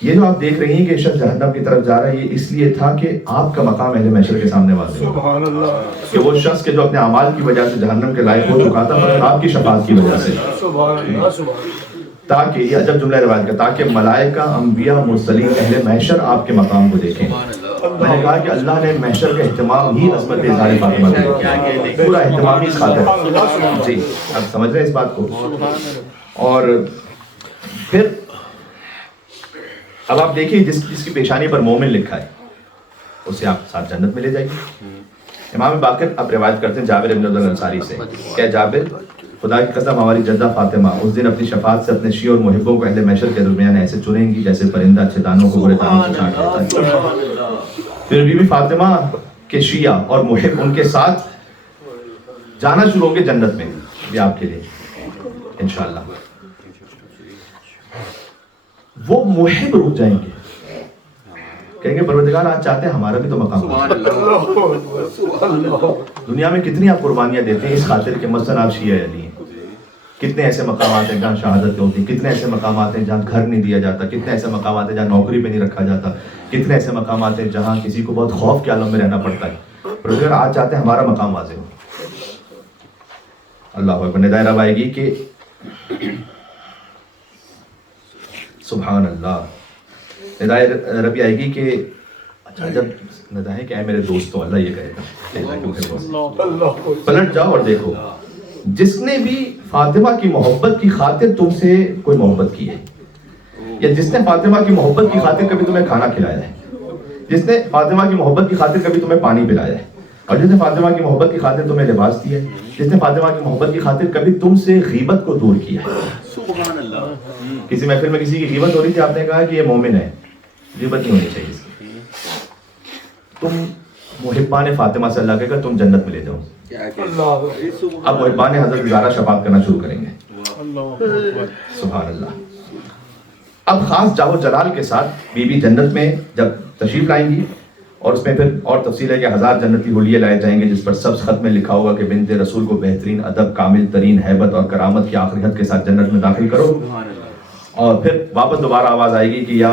یہ جو آپ دیکھ رہی ہیں کہ شخص جہنم کی طرف جا رہا ہے، یہ اس لیے تھا کہ آپ کا مقام اہل محشر کے سامنے واضح ہو، سبحان اللہ، کہ وہ شخص کے جو اپنے اعمال کی وجہ سے جہنم کے لائق ہو چکا تھا مگر آپ کی شفاعت کی وجہ سے، سبحان اللہ، سبحان اللہ، تاکہ یہ عجب جملہ روایت کا، تاکہ ملائکہ، انبیاء، مرسلین، اہل محشر آپ کے مقام کو دیکھیں۔ میں نے کہا کہ اللہ نے محشر کا اہتمام ہی عظمت اظہار فاطمہ کو، پورا اہتمام ہی اس خاطر۔ جی اب سمجھ رہے ہیں اس بات کو۔ اور پھر اب آپ دیکھیے جس کی پیشانی پر مومن لکھا ہے اسے آپ ساتھ جنت میں لے جائیے۔ امام باقر اب روایت کرتے ہیں جابر بن عبد اللہ انصاری سے کہ جابر، خدا کی قسم ہماری جدہ فاطمہ اس دن اپنی شفاعت سے اپنے شیعہ اور محبوں کو اہل محشر کے درمیان ایسے چنیں گی جیسے پرندہ اچھے دانوں کو برے دانوں سے چھانٹ لیتا ہے۔ پھر بی بی فاطمہ کے شیعہ اور محب ان کے ساتھ جانا شروع ہوں گے جنت میں بھی آپ کے لیے انشاءاللہ۔ وہ محب رک جائیں گے، کہیں گے پروردگار آج چاہتے ہیں ہمارا بھی تو مقام ہو۔ دنیا میں کتنی آپ قربانیاں دیتے ہیں اس خاطر کہ مثلاً آپ شیعہ علی ہیں، کتنے ایسے مقامات ہیں جہاں شہادت ہوتی، کتنے ایسے مقامات ہیں جہاں گھر نہیں دیا جاتا، کتنے ایسے مقامات ہیں جہاں نوکری پہ نہیں رکھا جاتا، کتنے ایسے مقامات ہیں جہاں کسی کو بہت خوف کے عالم میں رہنا پڑتا ہے۔ پروردگار آج چاہتے ہیں ہمارا مقام واضح ہو۔ اللہ اکبر۔ ندائے رب آئے گی کہ سبحان اللہ، ندائے ربی آئے گی کہ اچھا جب ندائے کہ اے میرے دوستوں، اللہ یہ کہے گا پلٹ جاؤ اور دیکھو جس نے بھی فاطمہ کی محبت کی خاطر تم سے کوئی محبت کی ہے، یا جس نے فاطمہ کی محبت کی خاطر کبھی تمہیں کھانا کھلایا ہے، جس نے فاطمہ کی محبت کی خاطر کبھی تمہیں پانی پلایا ہے، اور جس نے فاطمہ کی محبت کی خاطر تمہیں لباس دیا ہے، جس نے فاطمہ کی محبت کی خاطر کبھی تم سے غیبت کو دور کیا ہے۔ سبحان اللہ۔ کسی محفل میں کسی کی غیبت ہو رہی تھی، آپ نے کہا کہ یہ مومن ہے، غیبت نہیں ہونی چاہیے اس کی۔ تم محبان فاطمہ سے اللہ کہے گا تم جنت میں لے جاؤ۔ اب محبان حضرت زہرا شفاعت کرنا شروع کریں گے۔ سبحان اللہ۔ اب خاص جاہ و جلال کے ساتھ بی بی جنت میں جب تشریف لائیں گی، اور اس میں پھر اور تفصیل ہے کہ 1000 جنتی حلیے لائے جائیں گے جس پر سبز خط میں لکھا ہوگا کہ بنت رسول کو بہترین ادب، کامل ترین ہیبت اور کرامت کی آخری حد کے ساتھ جنت میں داخل کرو۔ اور پھر واپس دوبارہ آواز آئے گی کہ یا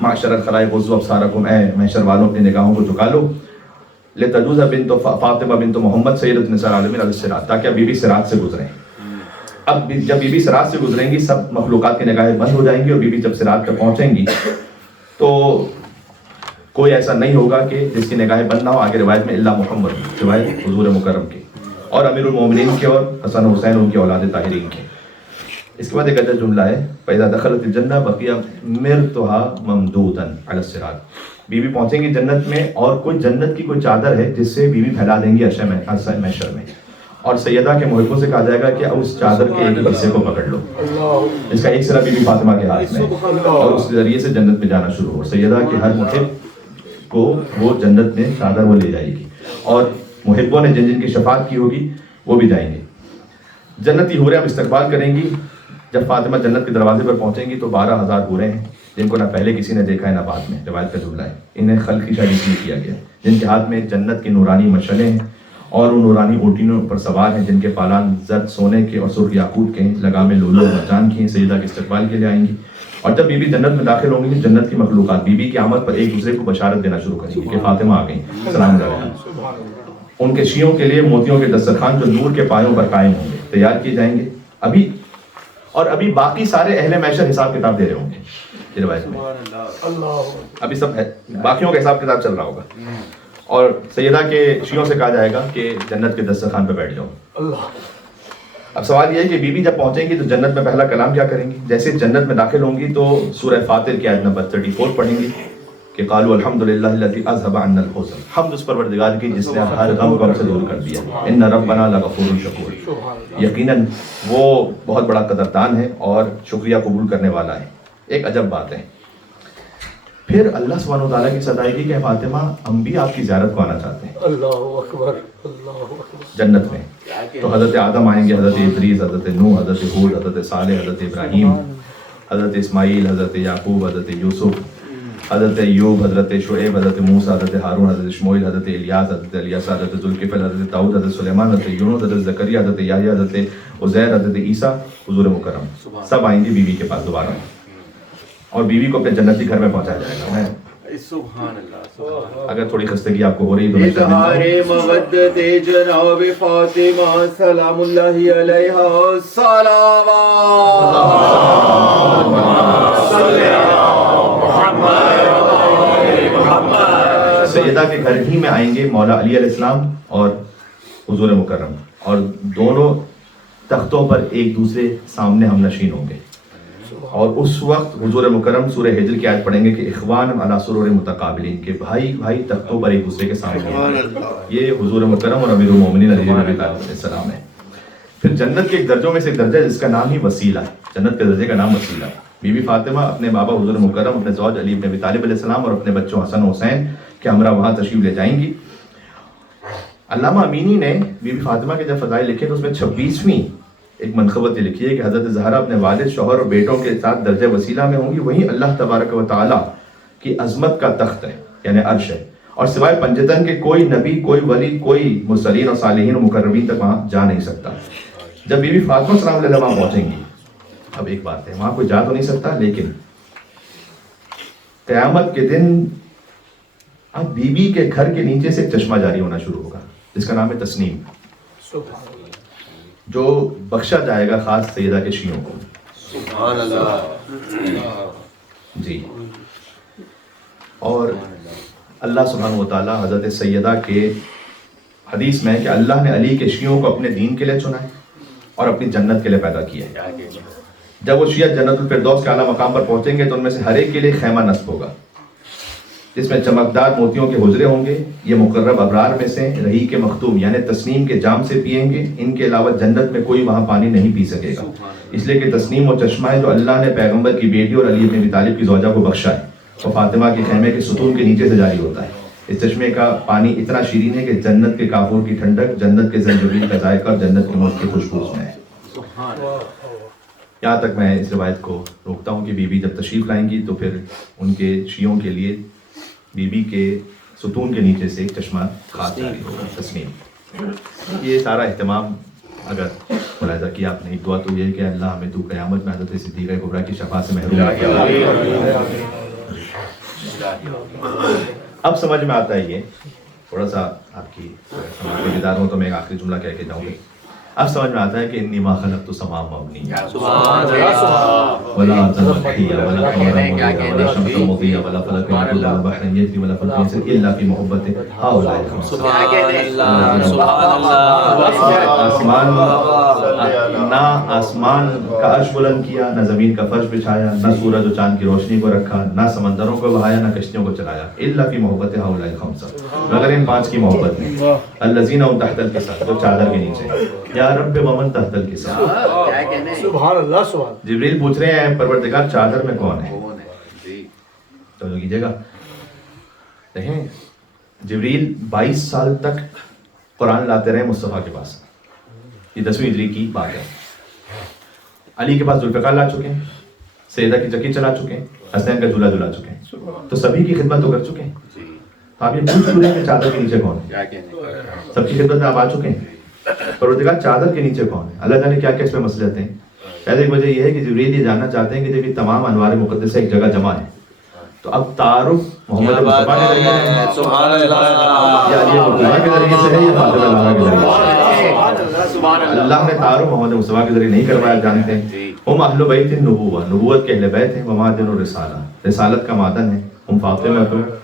معاشر الخلائق غضوا ابصارکم، اے محشر والوں اپنی نگاہوں کو جھکا لو، لتجوز بنت فاطمہ بنت محمد سیدۃ نساء العالمین علی الصراط، تاکہ اب بی بی صراط سے گزریں۔ اب جب بی بی صراط سے گزریں گی سب مخلوقات کی نگاہیں بند ہو جائیں گی، اور بی بی جب صراط پہ پہنچیں گی تو کوئی ایسا نہیں ہوگا کہ جس کی نگاہیں بند نہ ہو۔ آگے روایت میں الا محمد، روایت حضور مکرم کی اور امیر المومنین کے اور حسن حسین ان کی اولاد طاہرین کے۔ اس کے بعد ایک اجل جملہ ہے، فَإِذَا دَخَلَتِ الْجَنَّةَ بَقِيَ مِرْطُهَا مَمْدُودًا عَلَى الصِّرَاطِ، بیوی پہنچیں گی جنت میں اور کوئی جنت کی کوئی چادر ہے جس سے بیوی پھیلا دیں گی عرش محشر میں، اور سیدہ کے محبوں سے کہا جائے گا کہ اب اس چادر کے ایک حصے کو پکڑ لو، اس کا ایک سرا بیوی فاطمہ کے ہاتھ میں، اور اس کے ذریعے سے جنت میں جانا شروع ہو۔ سیدہ کے ہر محب کو وہ جنت میں چادر وہ لے جائے گی، اور محبوں نے جن جن کی شفاعت کی ہوگی وہ بھی جائیں گے۔ جنتی حوریں اب استقبال کریں گی۔ جب فاطمہ جنت کے دروازے پر پہنچیں گی تو 12,000 حوریں ہیں جن کو نہ پہلے کسی نے دیکھا ہے نہ بعد میں، روایت کا جملہ ہے، انہیں خلق کی شادی نہیں کیا گیا، جن کے ہاتھ میں جنت کی نورانی مشعلیں ہیں اور ان نورانی اونٹنوں پر سوار ہیں جن کے پالان زرد سونے کے اور سرخ یاقوت کے ہیں، لگامیں لولو مرجان کی ہیں۔ سیدہ کے استقبال کے لیے آئیں گی، اور جب بی بی جنت میں داخل ہوں گی تو جنت کی مخلوقات بی بی کی آمد پر ایک دوسرے کو بشارت دینا شروع کریں گی کہ فاطمہ آ گئیں، سلام علیکم۔ ان کے شیعوں کے لیے موتیوں کے دسترخوان جو نور کے پایوں پر قائم ہوں گے تیار کیے جائیں گے۔ ابھی باقی سارے اہل محشر حساب کتاب دے رہے ہوں گے، یہ روایت میں ابھی سب باقیوں کا حساب کتاب چل رہا ہوگا، اور سیدہ کے شیعوں سے کہا جائے گا کہ جنت کے دسترخوان پہ بیٹھ جاؤ۔ اب سوال یہ ہے کہ بی بی جب پہنچیں گی تو جنت میں پہلا کلام کیا کریں گی؟ جیسے جنت میں داخل ہوں گی تو سورہ فاطر کی آیت نمبر 34 پڑھیں گی کہ قالوا الحمدللہ الذی اذھب عنا الحزن، حمد اس پروردگار کی جس نے ہر غم کو ہم سے دور کر دیا، ان ربنا لغفور شکور، یقیناً وہ بہت بڑا قدردان ہے اور شکریہ قبول کرنے والا ہے۔ ایک عجب بات ہے، پھر اللہ سبحانہ وتعالیٰ کی صدائے کی کہ فاطمہ ہم بھی آپ کی زیارت کو آنا چاہتے ہیں اللہ اکبر، اللہ اکبر۔ جنت میں۔ تو حضرت آدم آئیں گے، حضرت ادریس، حضرت نوح، حضرت ہود، حضرت صالح، حضرت ابراہیم، حضرت اسماعیل، حضرت یعقوب، حضرت یوسف، حضرت ایوب، حضرت شعیب، حضرت موسیٰ، حضرت ہارون، حضرت شموئیل، حضرت الیاس، حضرت الیسع، حضرت ذوالکفل، حضرت داؤد، حضرت سلیمان، حضرت یونس، حضرت زکریا، حضرت یحییٰ، حضرت عزیر، حضرت عیسیٰ، حضور مکرم، سب آئیں گے بیوی کے پاس دوبارہ، اور بیوی کو اپنے جنتی گھر میں پہنچایا جائے گا۔ میں سبحان اللہ۔ اگر تھوڑی خستگی آپ کو ہو رہی ہے تو میں اظہار مودت جناب فاطمہ سلام اللہ علیہا سیدہ کے گھر ہی میں آئیں گے مولا علی علیہ السلام اور حضور مکرم، اور دونوں تختوں پر ایک دوسرے سامنے ہم نشین ہوں گے، اور اس وقت حضور مکرم سورہ حجر کی آیت پڑھیں گے کہ اخوان علی سرر متقابلین، کہ بھائی بھائی تختوں پر ایک دوسرے کے سامنے ہیں۔ یہ حضور مکرم اور امیر المومنین علی بن ابی طالب علیہ السلام ہے۔ پھر جنت کے ایک درجوں میں سے ایک درجہ ہے جس کا نام ہی وسیلہ ہے، جنت کے درجے کا نام وسیلہ ہے۔ بی بی فاطمہ اپنے بابا حضور مکرم، اپنے زوج علی بن ابی طالب علیہ السلام اور اپنے بچوں حسن حسین کے ہمراہ وہاں تشریف لے جائیں گی۔ علامہ امینی نے بی بی فاطمہ کے جب فضائل لکھے تو اس میں 26ویں ایک منقبت یہ لکھی ہے کہ حضرت زہرا اپنے والد، شوہر اور بیٹوں کے ساتھ درجہ وسیلہ میں ہوں گی، وہیں اللہ تبارک و تعالیٰ کی عظمت کا تخت ہے یعنی عرش ہے، اور سوائے پنجتن کے کوئی نبی، کوئی ولی، کوئی مرسلین اور صالحین اور مقربین تک وہاں جا نہیں سکتا۔ جب بی بی فاطمہ سلام علیہ وہاں پہنچیں گی، اب ایک بات ہے، وہاں کوئی جا تو نہیں سکتا، لیکن قیامت کے دن اب بی بی کے گھر کے نیچے سے ایک چشمہ جاری ہونا شروع ہوگا جس کا نام ہے تسنیم، جو بخشا جائے گا خاص سیدہ کے شیعوں کو۔ سبحان اللہ۔ جی، اور اللہ سبحانہ و تعالیٰ حضرت سیدہ کے حدیث میں کہ اللہ نے علی کے شیعوں کو اپنے دین کے لیے چنا ہے اور اپنی جنت کے لیے پیدا کیا ہے۔ جب وہ شیعہ جنت الفردوس کے اعلیٰ مقام پر پہنچیں گے تو ان میں سے ہر ایک کے لیے خیمہ نصب ہوگا، جس میں چمکدار موتیوں کے حجرے ہوں گے. یہ مقرب ابرار میں سے رحیق مختوم یعنی تسنیم کے جام سے پیئیں گے. ان کے علاوہ جنت میں کوئی وہاں پانی نہیں پی سکے گا، اس لیے کہ تسنیم وہ چشمہ ہے جو اللہ نے پیغمبر کی بیٹی اور علی بن ابی طالب کی زوجہ کو بخشا ہے، اور فاطمہ کے خیمے کے ستون کے نیچے سے جاری ہوتا ہے. اس چشمے کا پانی اتنا شیرین ہے کہ جنت کے کافور کی ٹھنڈک، جنت کے زنجبیل کا ذائقہ اور جنت کے موت کی خوشبو اس میں ہے. یہاں تک میں اس روایت کو روکتا ہوں کہ بی بی جب تشریف لائیں گی تو پھر ان کے شیعوں کے لیے بی بی کے ستون کے نیچے سے ایک چشمہ خاص جاری ہوگا، تسنیم. یہ سارا اہتمام اگر ملاحظہ کیا آپ نے، ایک دعا تو یہ ہے کہ اللہ ہمیں تو قیامت میں حضرت صدیقہ کبریٰ کی شفاعت سے محروم نہ کیا. اب سمجھ میں آتا ہے یہ تھوڑا سا آپ کی سماج کے بیدار ہوں تو میں ایک آخری جملہ کہہ کے جاؤں گا. اب سمجھ میں آتا ہے کہ انی ما خلقت السماء مبنیہ ولا ارضا مطیہ ولا قمرا منیرا ولا شمسا مضیہ ولا فلکا یجری ولا بحرا یجری ولا فلک یسیر الا فی محبت ہؤلاء الخمسۃ. نہ آسمان کا عرش بلند کیا، نہ زمین کا فرش بچھایا، نہ سورج و چاند کی روشنی کو رکھا، نہ سمندروں کو بہایا، نہ کشتیوں کو چلایا، الا فی محبت ہؤلاء الخمسۃ، مگر ان پانچ کی محبت میں. الذین هم تحت الکساء، جو چادر کے نیچے. یا رب ومن تحت الکساء. سبحان اللہ سبحان. جبریل پوچھ رہے ہیں پروردگار چادر میں کون ہے؟ توجہ کیجیے گا. دیکھیں جبریل 22 سال تک قرآن لاتے رہے مصطفیٰ کے پاس، یہ 10ویں ہجری کی بات ہے. علی کے پاس ذوالفقار لا چکے ہیں، سیدہ کی چکی چلا چکے ہیں، حسین کا جھولا جھلا چکے ہیں، تو سبھی کی خدمت تو کر چکے ہیں. تو آپ یہ پوچھ رہے ہیں کہ چادر کے نیچے کون ہے؟ سب کی خدمت میں آپ آ چکے ہیں. پروردگار چادر کے نیچے کون ہے؟ اللہ تعالیٰ نے کیا کیا اس میں مسئلے ہیں. پہلے ایک وجہ یہ ہے کہ جبریل یہ جاننا چاہتے ہیں کہ جب یہ تمام انوار مقدسہ ایک جگہ جمع ہے تو اب تعارف محمد مصطفیٰ کے ذریعے ہے سبحان اللہ، یا علی مرتضیٰ کے ذریعے سے ہے یا فاطمہ زہرا کے ذریعے سے. اللہ نے تعارف محمد مصطفیٰ کے ذریعے نہیں کروایا. جانتے ہیں ہم اہل بیت النبوہ، نبوت کے اہل بیت ہیں، ومعدن الرسالہ، رسالت کا معدن ہے. ہم فاطمہ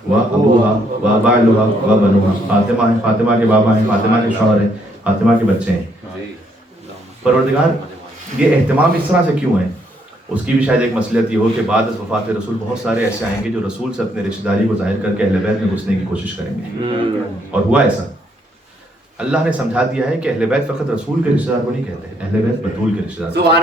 و ابوہا و بعلہا و بنوہا، فاطمہ ہیں، فاطمہ کے بابا ہیں، فاطمہ کے شوہر ہیں، فاطمہ کے بچے ہیں. پروردگار یہ اہتمام اس طرح سے کیوں ہے؟ اس کی بھی شاید ایک مصلحت یہ ہو کہ بعد از وفات رسول بہت سارے ایسے آئیں گے جو رسول سے اپنے رشتہ داری کو ظاہر کر کے اہل بیت میں گھسنے کی کوشش کریں گے. اور ہوا ایسا. اللہ نے سمجھا دیا ہے کہ اہل بیت فقط رسول کے رشتہ دار کو نہیں کہتے، اہل بیت بطول کے رشتہ دار. سبحان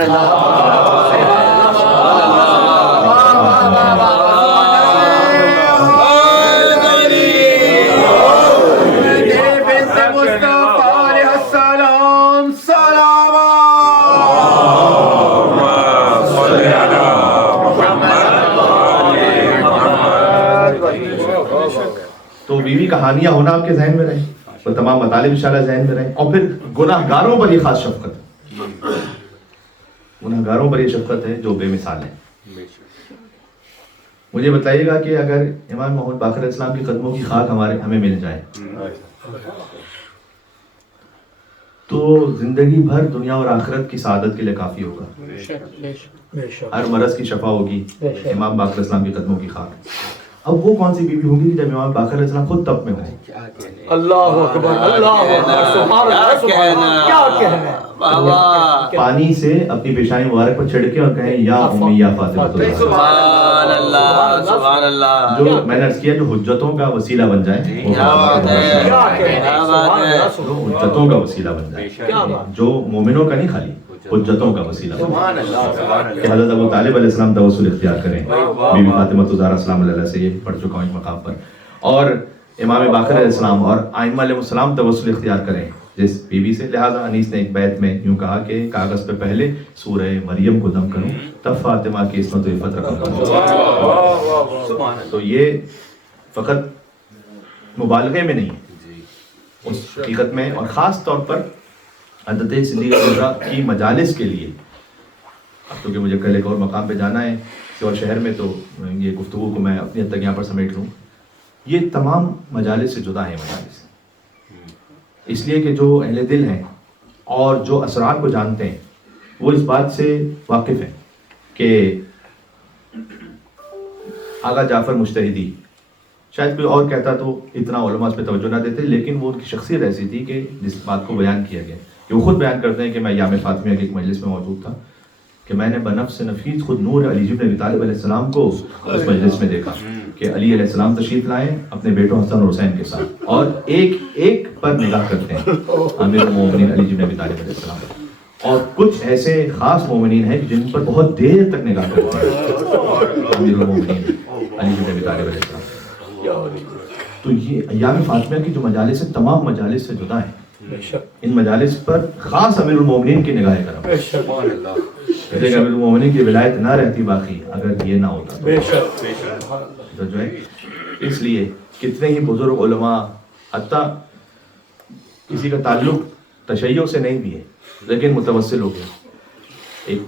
تو بیوی کہانیاں ہونا آپ کے ذہن میں رہیں، اور تمام مطالب انشاءاللہ ذہن میں رہیں. اور پھر گناہ گاروں پر یہ خاص شفقت، گناہ گاروں پر یہ شفقت ہے جو بے مثال ہے. مجھے بتائیے گا کہ اگر امام محمد باقر علیہ السلام کی قدموں کی خاک ہمیں مل جائے تو زندگی بھر دنیا اور آخرت کی سعادت کے لیے کافی ہوگا. ہر مرض کی شفا ہوگی امام باقر علیہ السلام کی قدموں کی خاک. اب وہ کون سی بیوی ہوگی جب امام باقر علیہ السلام خود تپ میں ہوں؟ اللہ اکبر، اللہ اکبر، سبحان اللہ، سبحان اللہ. کیا کہنا، پانی سے اپنی پیشانی مبارک پر چھڑکے اور کہیں یا امی یا فاطمہ. سبحان اللہ، سبحان اللہ. جو میں نے عرض کیا جو حجتوں کا وسیلہ بن جائے، حجتوں کا وسیلہ بن جائے، جو مومنوں کا نہیں خالی حجتوں کا وسیلہ بن جائے. کہ حضرت ابو طالب علیہ السلام توسل اختیار کریں، بی بی فاطمہ الزہرا سلام علیہ سے یہ پڑھ چکا ہوں ایک مقام پر، اور امام باقر علیہ السلام اور ائمہ علیہ السلام توسل اختیار کریں جس بی بی سے. لہٰذا انیس نے ایک بیت میں یوں کہا کہ کاغذ پہ پہلے سورہ مریم کو دم کروں تب فاطمہ کی عصمت و عفت رکھوں. تو یہ فقط مبالغے میں نہیں، اس حقیقت میں، اور خاص طور پر حضرت صدیقہ کبریٰ کی مجالس کے لیے. اب تو کہ مجھے کل ایک اور مقام پہ جانا ہے کسی اور شہر میں، تو یہ گفتگو کو میں اپنی حد تک یہاں پر سمیٹ لوں. یہ تمام مجالس سے جدا ہیں مجالس، اس لیے کہ جو اہل دل ہیں اور جو اسرار کو جانتے ہیں وہ اس بات سے واقف ہیں کہ آغا جعفر مجتہدی، شاید کوئی اور کہتا تو اتنا علماء اس پہ توجہ نہ دیتے، لیکن وہ ان کی شخصیت ایسی تھی کہ جس بات کو بیان کیا گیا کہ وہ خود بیان کرتے ہیں کہ میں یام فاطمیہ کی ایک مجلس میں موجود تھا کہ میں نے بنفس نفیس خود نور علی بن ابی طالب علیہ السلام کو اس مجلس میں دیکھا کہ علی علیہ السلام تشریف لائے اپنے بیٹوں حسن اور حسین کے ساتھ اور ایک ایک پر نگاہ کرتے ہیں امیر المومنین علی بن ابی طالب علیہ السلام. اور کچھ ایسے خاص مومنین ہیں جن پر بہت دیر تک نگاہ کرتے ہیں امیر المومنین علی بن ابی طالب علیہ السلام. تو یہ ایام فاطمیہ کی جو مجالس ہیں تمام مجالس سے جدا ہیں. ان مجالس پر خاص امیر المومنین کی نگاہ کرم. کہتے ہیں کہ امیر المومنین کی ولایت نہ رہتی باقی اگر یہ نہ ہوتا تو جو ہے. اس لیے کتنے ہی بزرگ علماء حتیٰ کسی کا تعلق تشیع سے نہیں بھی ہے لیکن متوسل ہو گیا. ایک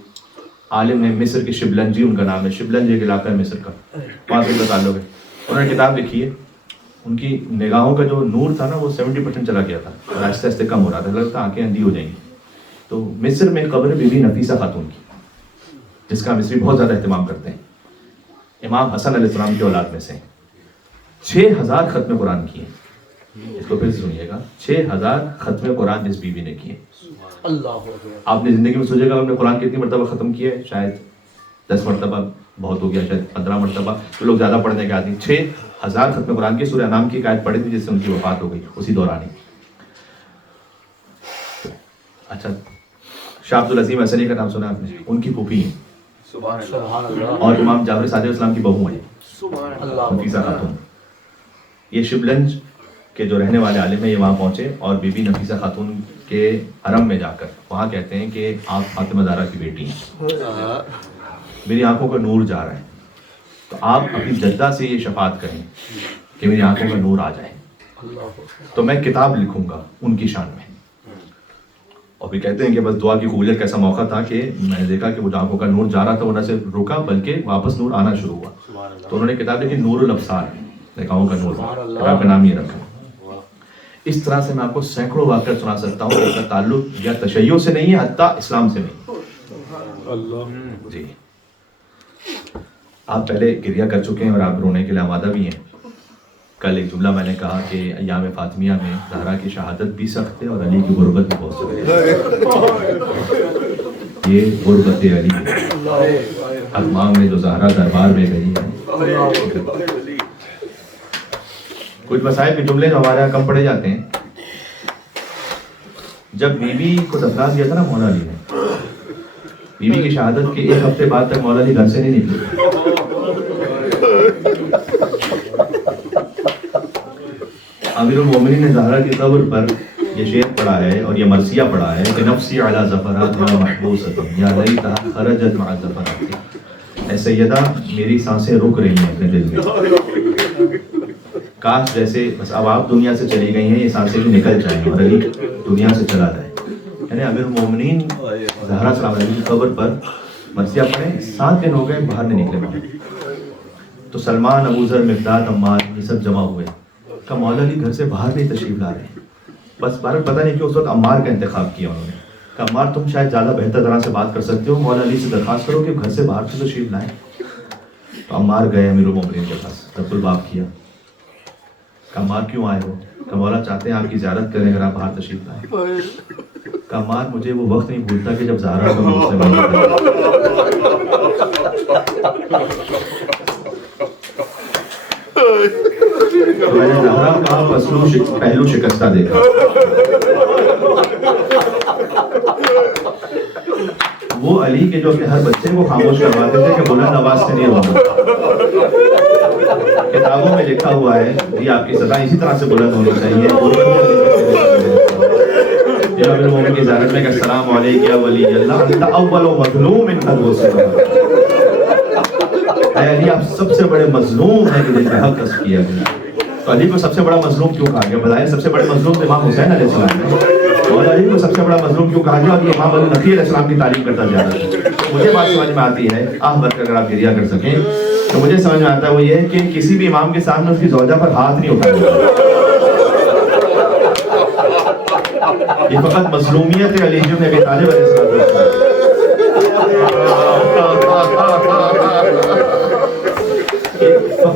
عالم ہے مصر کے شبلنجی ان کا نام ہے. شبلنج ایک علاقہ ہے مصر کا, وہاں سے ان کا تعلق ہے. انہوں نے کتاب لکھی ہے. ان کی نگاہوں کا جو نور تھا نا وہ 70% چلا گیا تھا اور آہستہ آہستہ کم ہو رہا تھا. لگتا آنکھیں اندھی ہو جائیں گی. تو مصر میں قبر بی بی نفیسہ خاتون کی جس کا مصری بہت زیادہ اہتمام کرتے ہیں. امام حسن علیہ السلام کی اولاد میں سے 6000 ختم قرآن کیے. اس کو پھر سنیے گا, 6000 ختم قرآن جس بیوی نے کیے. آپ نے زندگی میں سوچے گا ہم نے قرآن کتنی مرتبہ ختم کیا ہے؟ شاید 10 مرتبہ بہت ہو گیا, شاید 15 مرتبہ. تو لوگ زیادہ پڑھنے کے عادی. 6000 ختم قرآن کی. سورہ انعام کی ایک آیت پڑھی تھی جس سے ان کی وفات ہو گئی اسی دوران ہی. اچھا, شاہ عبد العظیم حسنی کا نام سنا آپ نے؟ ان کی پھوپھی ہیں اور امام جعفر صادق اسلام کی بہو ہیں نفیسہ خاتون. یہ شبلنج کے جو رہنے والے عالم ہیں یہ وہاں پہنچے اور بی بی نفیسہ خاتون کے حرم میں جا کر وہاں کہتے ہیں کہ آپ فاطمہ زہرا کی بیٹی ہیں, میری آنکھوں کا نور جا رہا ہے, تو آپ اپنی جدہ سے یہ شفاعت کریں کہ میری آنکھوں کا نور آ جائے تو میں کتاب لکھوں گا ان کی شان میں. اور پھر کہتے ہیں کہ بس دعا کی قبولیت کا ایسا موقع تھا کہ میں نے دیکھا کہ وہ آنکھوں کا نور جا رہا تھا, وہ نہ صرف رکا بلکہ واپس نور آنا شروع ہوا. تو انہوں نے کتاب لکھی نور الابصار, نگاہوں کا نور, کتاب کا نام یہ رکھا. اس طرح سے میں آپ کو سینکڑوں واقعہ سنا سکتا ہوں جس کا تعلق یا تشیع سے نہیں ہے حتیٰ اسلام سے نہیں. جی آپ پہلے گریہ کر چکے ہیں اور آپ رونے کے لیے آمادہ بھی ہیں. کل ایک جملہ میں نے کہا کہ ایام فاطمیہ میں زہرا کی شہادت بھی سخت ہے اور علی کی غربت بھی بہت سخت ہے. یہ غربت علی اقمام میں جو زہرا دربار میں گئی ہے. کچھ مسائل کے جملے جو ہمارے یہاں کم پڑے جاتے ہیں. جب بیوی کو دفنا دیا تھا نا مولا علی نے, بیوی کی شہادت کے 1 ہفتے بعد تک مولا علی گھر سے نہیں نکلے. امیر المومنین نے زہرا کی قبر پر یہ شعر پڑھا ہے اور یہ مرثیہ پڑھا ہے کہ نفسی علی زفرات یا محبوسۃ یا لیتها خرجت مع زفرات. اے سیدہ میری سانسیں رک رہی ہیں اپنے دل میں, کاش جیسے بس اب آپ دنیا سے چلی گئی ہیں یہ سانسیں بھی نکل جائیں اور علی دنیا سے چلا جائے. یعنی امیر المومنین زہرا صلی اللہ علیہ وسلم کی قبر پر مرثیہ پڑھیں, 7 دن ہو گئے باہر نہیں نکلے باہر. تو سلمان, ابوذر, مقداد, عمار یہ سب جمع ہوئے کہ مولا علی گھر سے باہر نہیں تشریف لا رہے ہیں. بس بھارت پتہ نہیں کہ اس وقت عمار کا انتخاب کیا انہوں نے کہ عمار تم شاید زیادہ بہتر طرح سے بات کر سکتے ہو, مولا علی سے درخواست کرو کہ گھر سے باہر سے تشریف لائیں. تو عمار گئے امیر المومنین کے پاس, رب الباب کیا کہ عمار کیوں آئے ہو؟ کہ مولا چاہتے ہیں آپ کی زیارت کریں اگر آپ باہر تشریف لائیں. کہ عمار مجھے وہ وقت نہیں بھولتا کہ جب زہرا کو مجھ سے میں نے زہرا کا پہلو شکستہ دیکھا. وہ علی کے جو اپنے ہر بچے کو خاموش کرواتے تھے کہ بلند آواز سے نہیں ہوگا. کتابوں میں لکھا ہوا ہے یہ آپ کی صدا اسی طرح سے بلند ہونی چاہیے. یہ امیر المومنین کی زیارت میں کہ السلام علیکم یا ولی اللہ انت اول مظلوم قد وصف. اے علی آپ سب سے بڑے مظلوم ہیں کہ جن کا حق کسب کیا گیا. تو علی کو سب سے بڑا مظلوم کیوں کہا گیا؟ بظاہر سب سے بڑے مظلوم امام حسین علیہ السلام ہیں, اور علی کو سب سے بڑا مظلوم کیوں کہا گیا؟ اور یہ امام علی نقی علیہ السلام کی تعریف کرتا جا رہا ہے. مجھے بات سمجھ میں آتی ہے, آہ بھر کر اگر آپ گریہ کر سکیں تو مجھے سمجھ میں آتا ہے وہ یہ ہے کہ کسی بھی امام کے سامنے اس کی زوجہ پر ہاتھ نہیں اٹھایا. یہ فقط مظلومیت ہے علی بن ابی طالب علیہ السلام.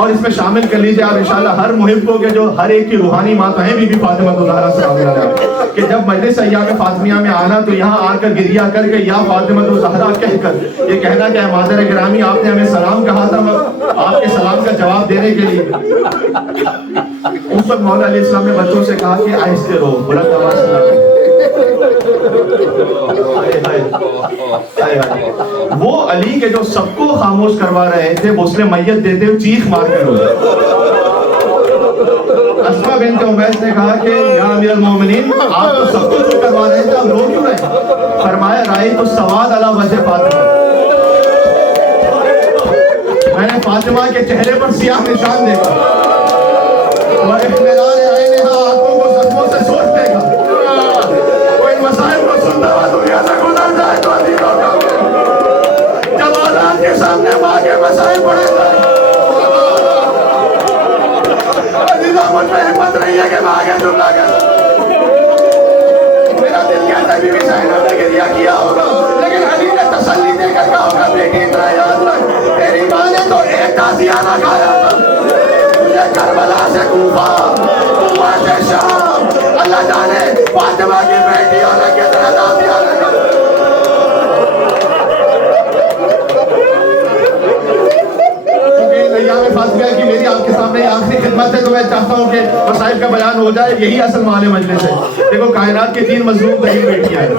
اور اس میں شامل کر لیجئے آپ انشاءاللہ ہر محب کو کہ جو ہر ایک کی روحانی ماں تو ہیں بی بی فاطمہ الزہرا سلام اللہ علیہا، کہ جب مجلس ایام فاطمیہ میں آنا تو یہاں آ کر گریہ کر کے یا فاطمہ الزہرا کہہ کر یہ کہنا کہ اے مادر گرامی آپ نے ہمیں سلام کہا تھا، آپ کے سلام کا جواب دینے کے لیے اس وقت مولا علیہ السلام نے بچوں سے کہا کہ آہستہ رہو، بلند آواز سے نہ کہو۔ وہ علی کے جو سب کو خاموش کروا رہے تھے غسل میت دیتے ہوئے چیخ مار کر روئے۔ اسماء بنت عمیس نے کہا کہ یا امیر المومنین آپ تو سب کو چپ کروا رہے تھے، اب رو کیوں رہے؟ فرمایا رأیت السواد علی وجہ فاطمہ، میں نے فاطمہ کے چہرے پر سیاہ نشان دیکھا، وَإِحْمِلَارِ عَيْنِهَا آنکھوں کو زخموں سے سوچ دے گا، کوئی مسائل کو سنتا ہوا دنیا سے گزر جائے تو عزیز ہوگا، جب اولاد کے سامنے ماں کے مسائل پڑے جائے عزیزہ مجھ میں حکمت نہیں ہے کہ میں آگے جملہ کر میرا دل کہتا ہے بی بی زینب نے گریہ کیا ہوگا، لیکن علی نے تسلی دے کر کہا ہوگا بیٹی اتنا یاد رکھ تیری ماں نے تو ایک تازیہ نہ کھایا تھا، تجھے کربلا سے کوفہ قوت شام اللہ جانے فاطمہ کی بیٹیوں نے کتنا تازیہ لگا۔ ایام فاطمیہ کی میری آپ کے سامنے آخری خدمت ہے تو میں چاہتا ہوں کہ مسائل کا بیان ہو جائے، یہی اصل مال مجلس ہے۔ دیکھو کائنات کی 3 مظلوم ترین بیٹیاں ہیں،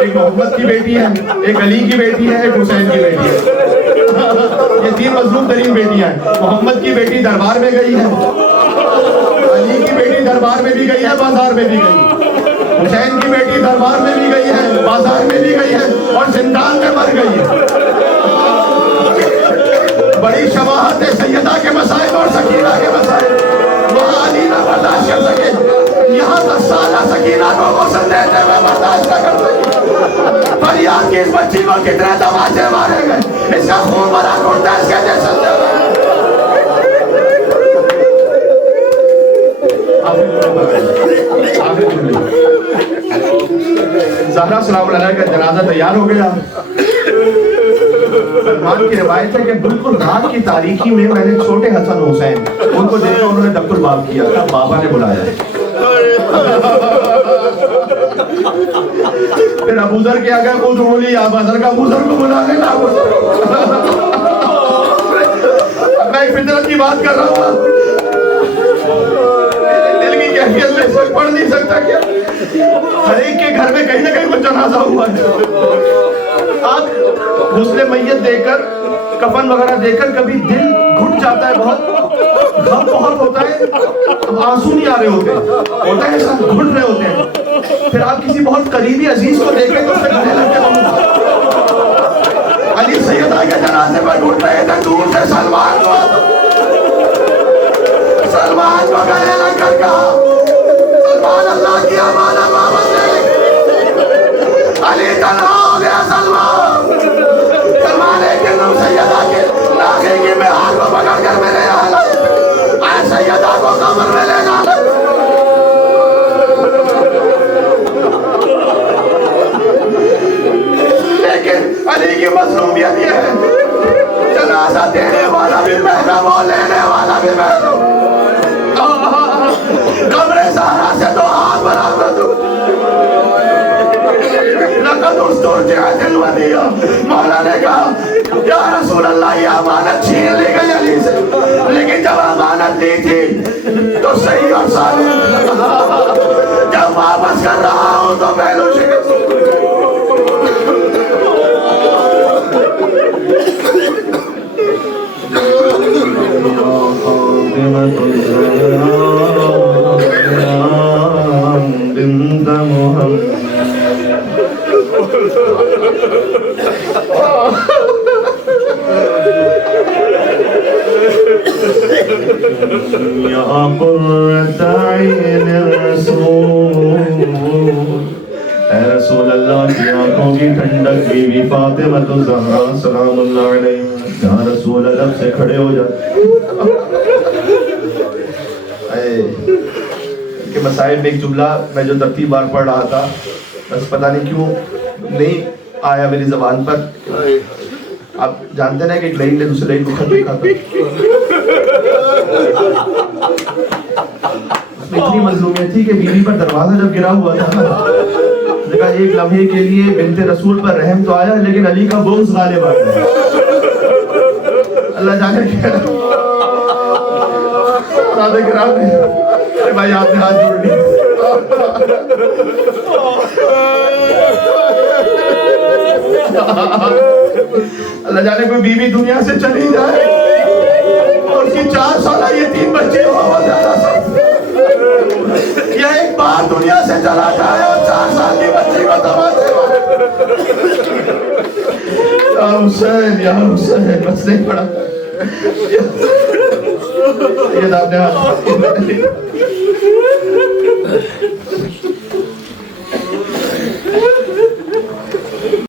ایک محمد کی بیٹی ہے، ایک علی کی بیٹی ہے، ایک حسین کی بیٹی ہے۔ یہ 3 مظلوم ترین بیٹیاں ہیں۔ محمد کی بیٹی دربار میں گئی ہے، علی کی بیٹی دربار میں بھی گئی ہے، بازار میں بھی گئی، حسین کی بیٹی دربار میں بھی گئی ہے، بازار میں بھی گئی ہے اور زندان میں مر گئی ہے۔ بڑی شواہت ہے سیدہ کے مسائل اور سکینہ کے مسائل، وہاں علی نہ برداشت کر سکے، یہاں 10 سالہ سکینہ کو غسل دیتے ہوئے برداشت نہ کر سکے۔ فریاد کی اس بچی کو کتنے تماچے مارے گئے، اس کا خون بھرا کرتا ہے اس کے جیسے زہرا سلام اللہ علیہ کا جنازہ تیار ہو گیا۔ سلمان کی روایت ہے کہ بالکل رات کی تاریکی میں نے چھوٹے حسن حسین ان کو دیکھا، انہوں نے دفتر باب کیا تھا، بابا نے بلایا۔ پھر ابو ذر کیا گیا خود رولی ابو ذر کا ابو ذر کو بلا لینا۔ میں ایک فطرت کی بات کر رہا ہوں، دل کی کیفیت میں سے پڑھ نہیں سکتا کیا ہر ایک کے گھر میں کہیں نہ کہیں کچھ جنازہ ہوا ہے۔ آپ غسل میت دے کر کفن وغیرہ دے کر کبھی دل گھٹ جاتا ہے، بہت غم بہت ہوتا ہے، اب آنسو نہیں آ رہے ہوتے، ہوتا ہے ایسا گھٹ رہے ہوتے ہیں، پھر آپ کسی بہت قریبی عزیز کو دیکھیں تو اسے گھنے لگتے ہیں۔ علی سیدہ کے جنازے پر گھٹ رہے تھے، دور سے سلمان کو گلے لگ کر کہا سلمان اللہ کی امانت واپس لے، علی تنہا ہو گیا سلمان ایک دن سیدہ کے ناخے کی مہار کو پکڑ کر میرے یہاں لائے، اے سیدہ کو قبر میں لے جا۔ لیکن علی کی مظلومیت یہ ہے جنازہ دینے والا بھی محرم اور لینے والا بھی محرم، قبر زہرا سے تو ہاتھ برابر دو۔ لقد استرجعت الودیعہ، مولا نے کہا یا رسول اللہ یہ امانت چھین لی گئی علی سے، لیکن جب امانت دی تھی تو صحیح اور صالح، جب واپس کر رہا ہوں تو پہلو شکست۔ بنت محمد یا قرۃ عین الرسول، اے رسول اللہ کی آنکھوں کی ٹھنڈک بی بی فاطمہ الزہرا سلام اللہ علیہ، یا رسول اللہ سے کھڑے ہو جاتے کے مسائل میں ایک جملہ میں جو ترتیب بار پڑھ رہا تھا، بس پتہ نہیں کیوں نہیں آیا میری زبان پر۔ آپ جانتے ہیں کہ ایک لڑی نے دوسرے لڑی کو خط لکھا تھا، اتنی مظلومیت تھی کہ بیوی پر دروازہ جب گرا ہوا تھا نا، دیکھا ایک لمحے کے لیے بنت رسول پر رحم تو آیا لیکن علی کا بغض غالب آ گیا. اللہ جانے کیا سادہ کرام نے، ارے بھائی آپ نے ہاتھ جوڑ لی. اللہ جانے کوئی بیوی دنیا سے چلی جائے اور اس کی 4 سالہ یتیم بچی ہو یا ایک بار دنیا سے چلا جائے اور 4 سال کی بچی کو تماشے یا حسین بس نہیں پڑا. یہ آپ نے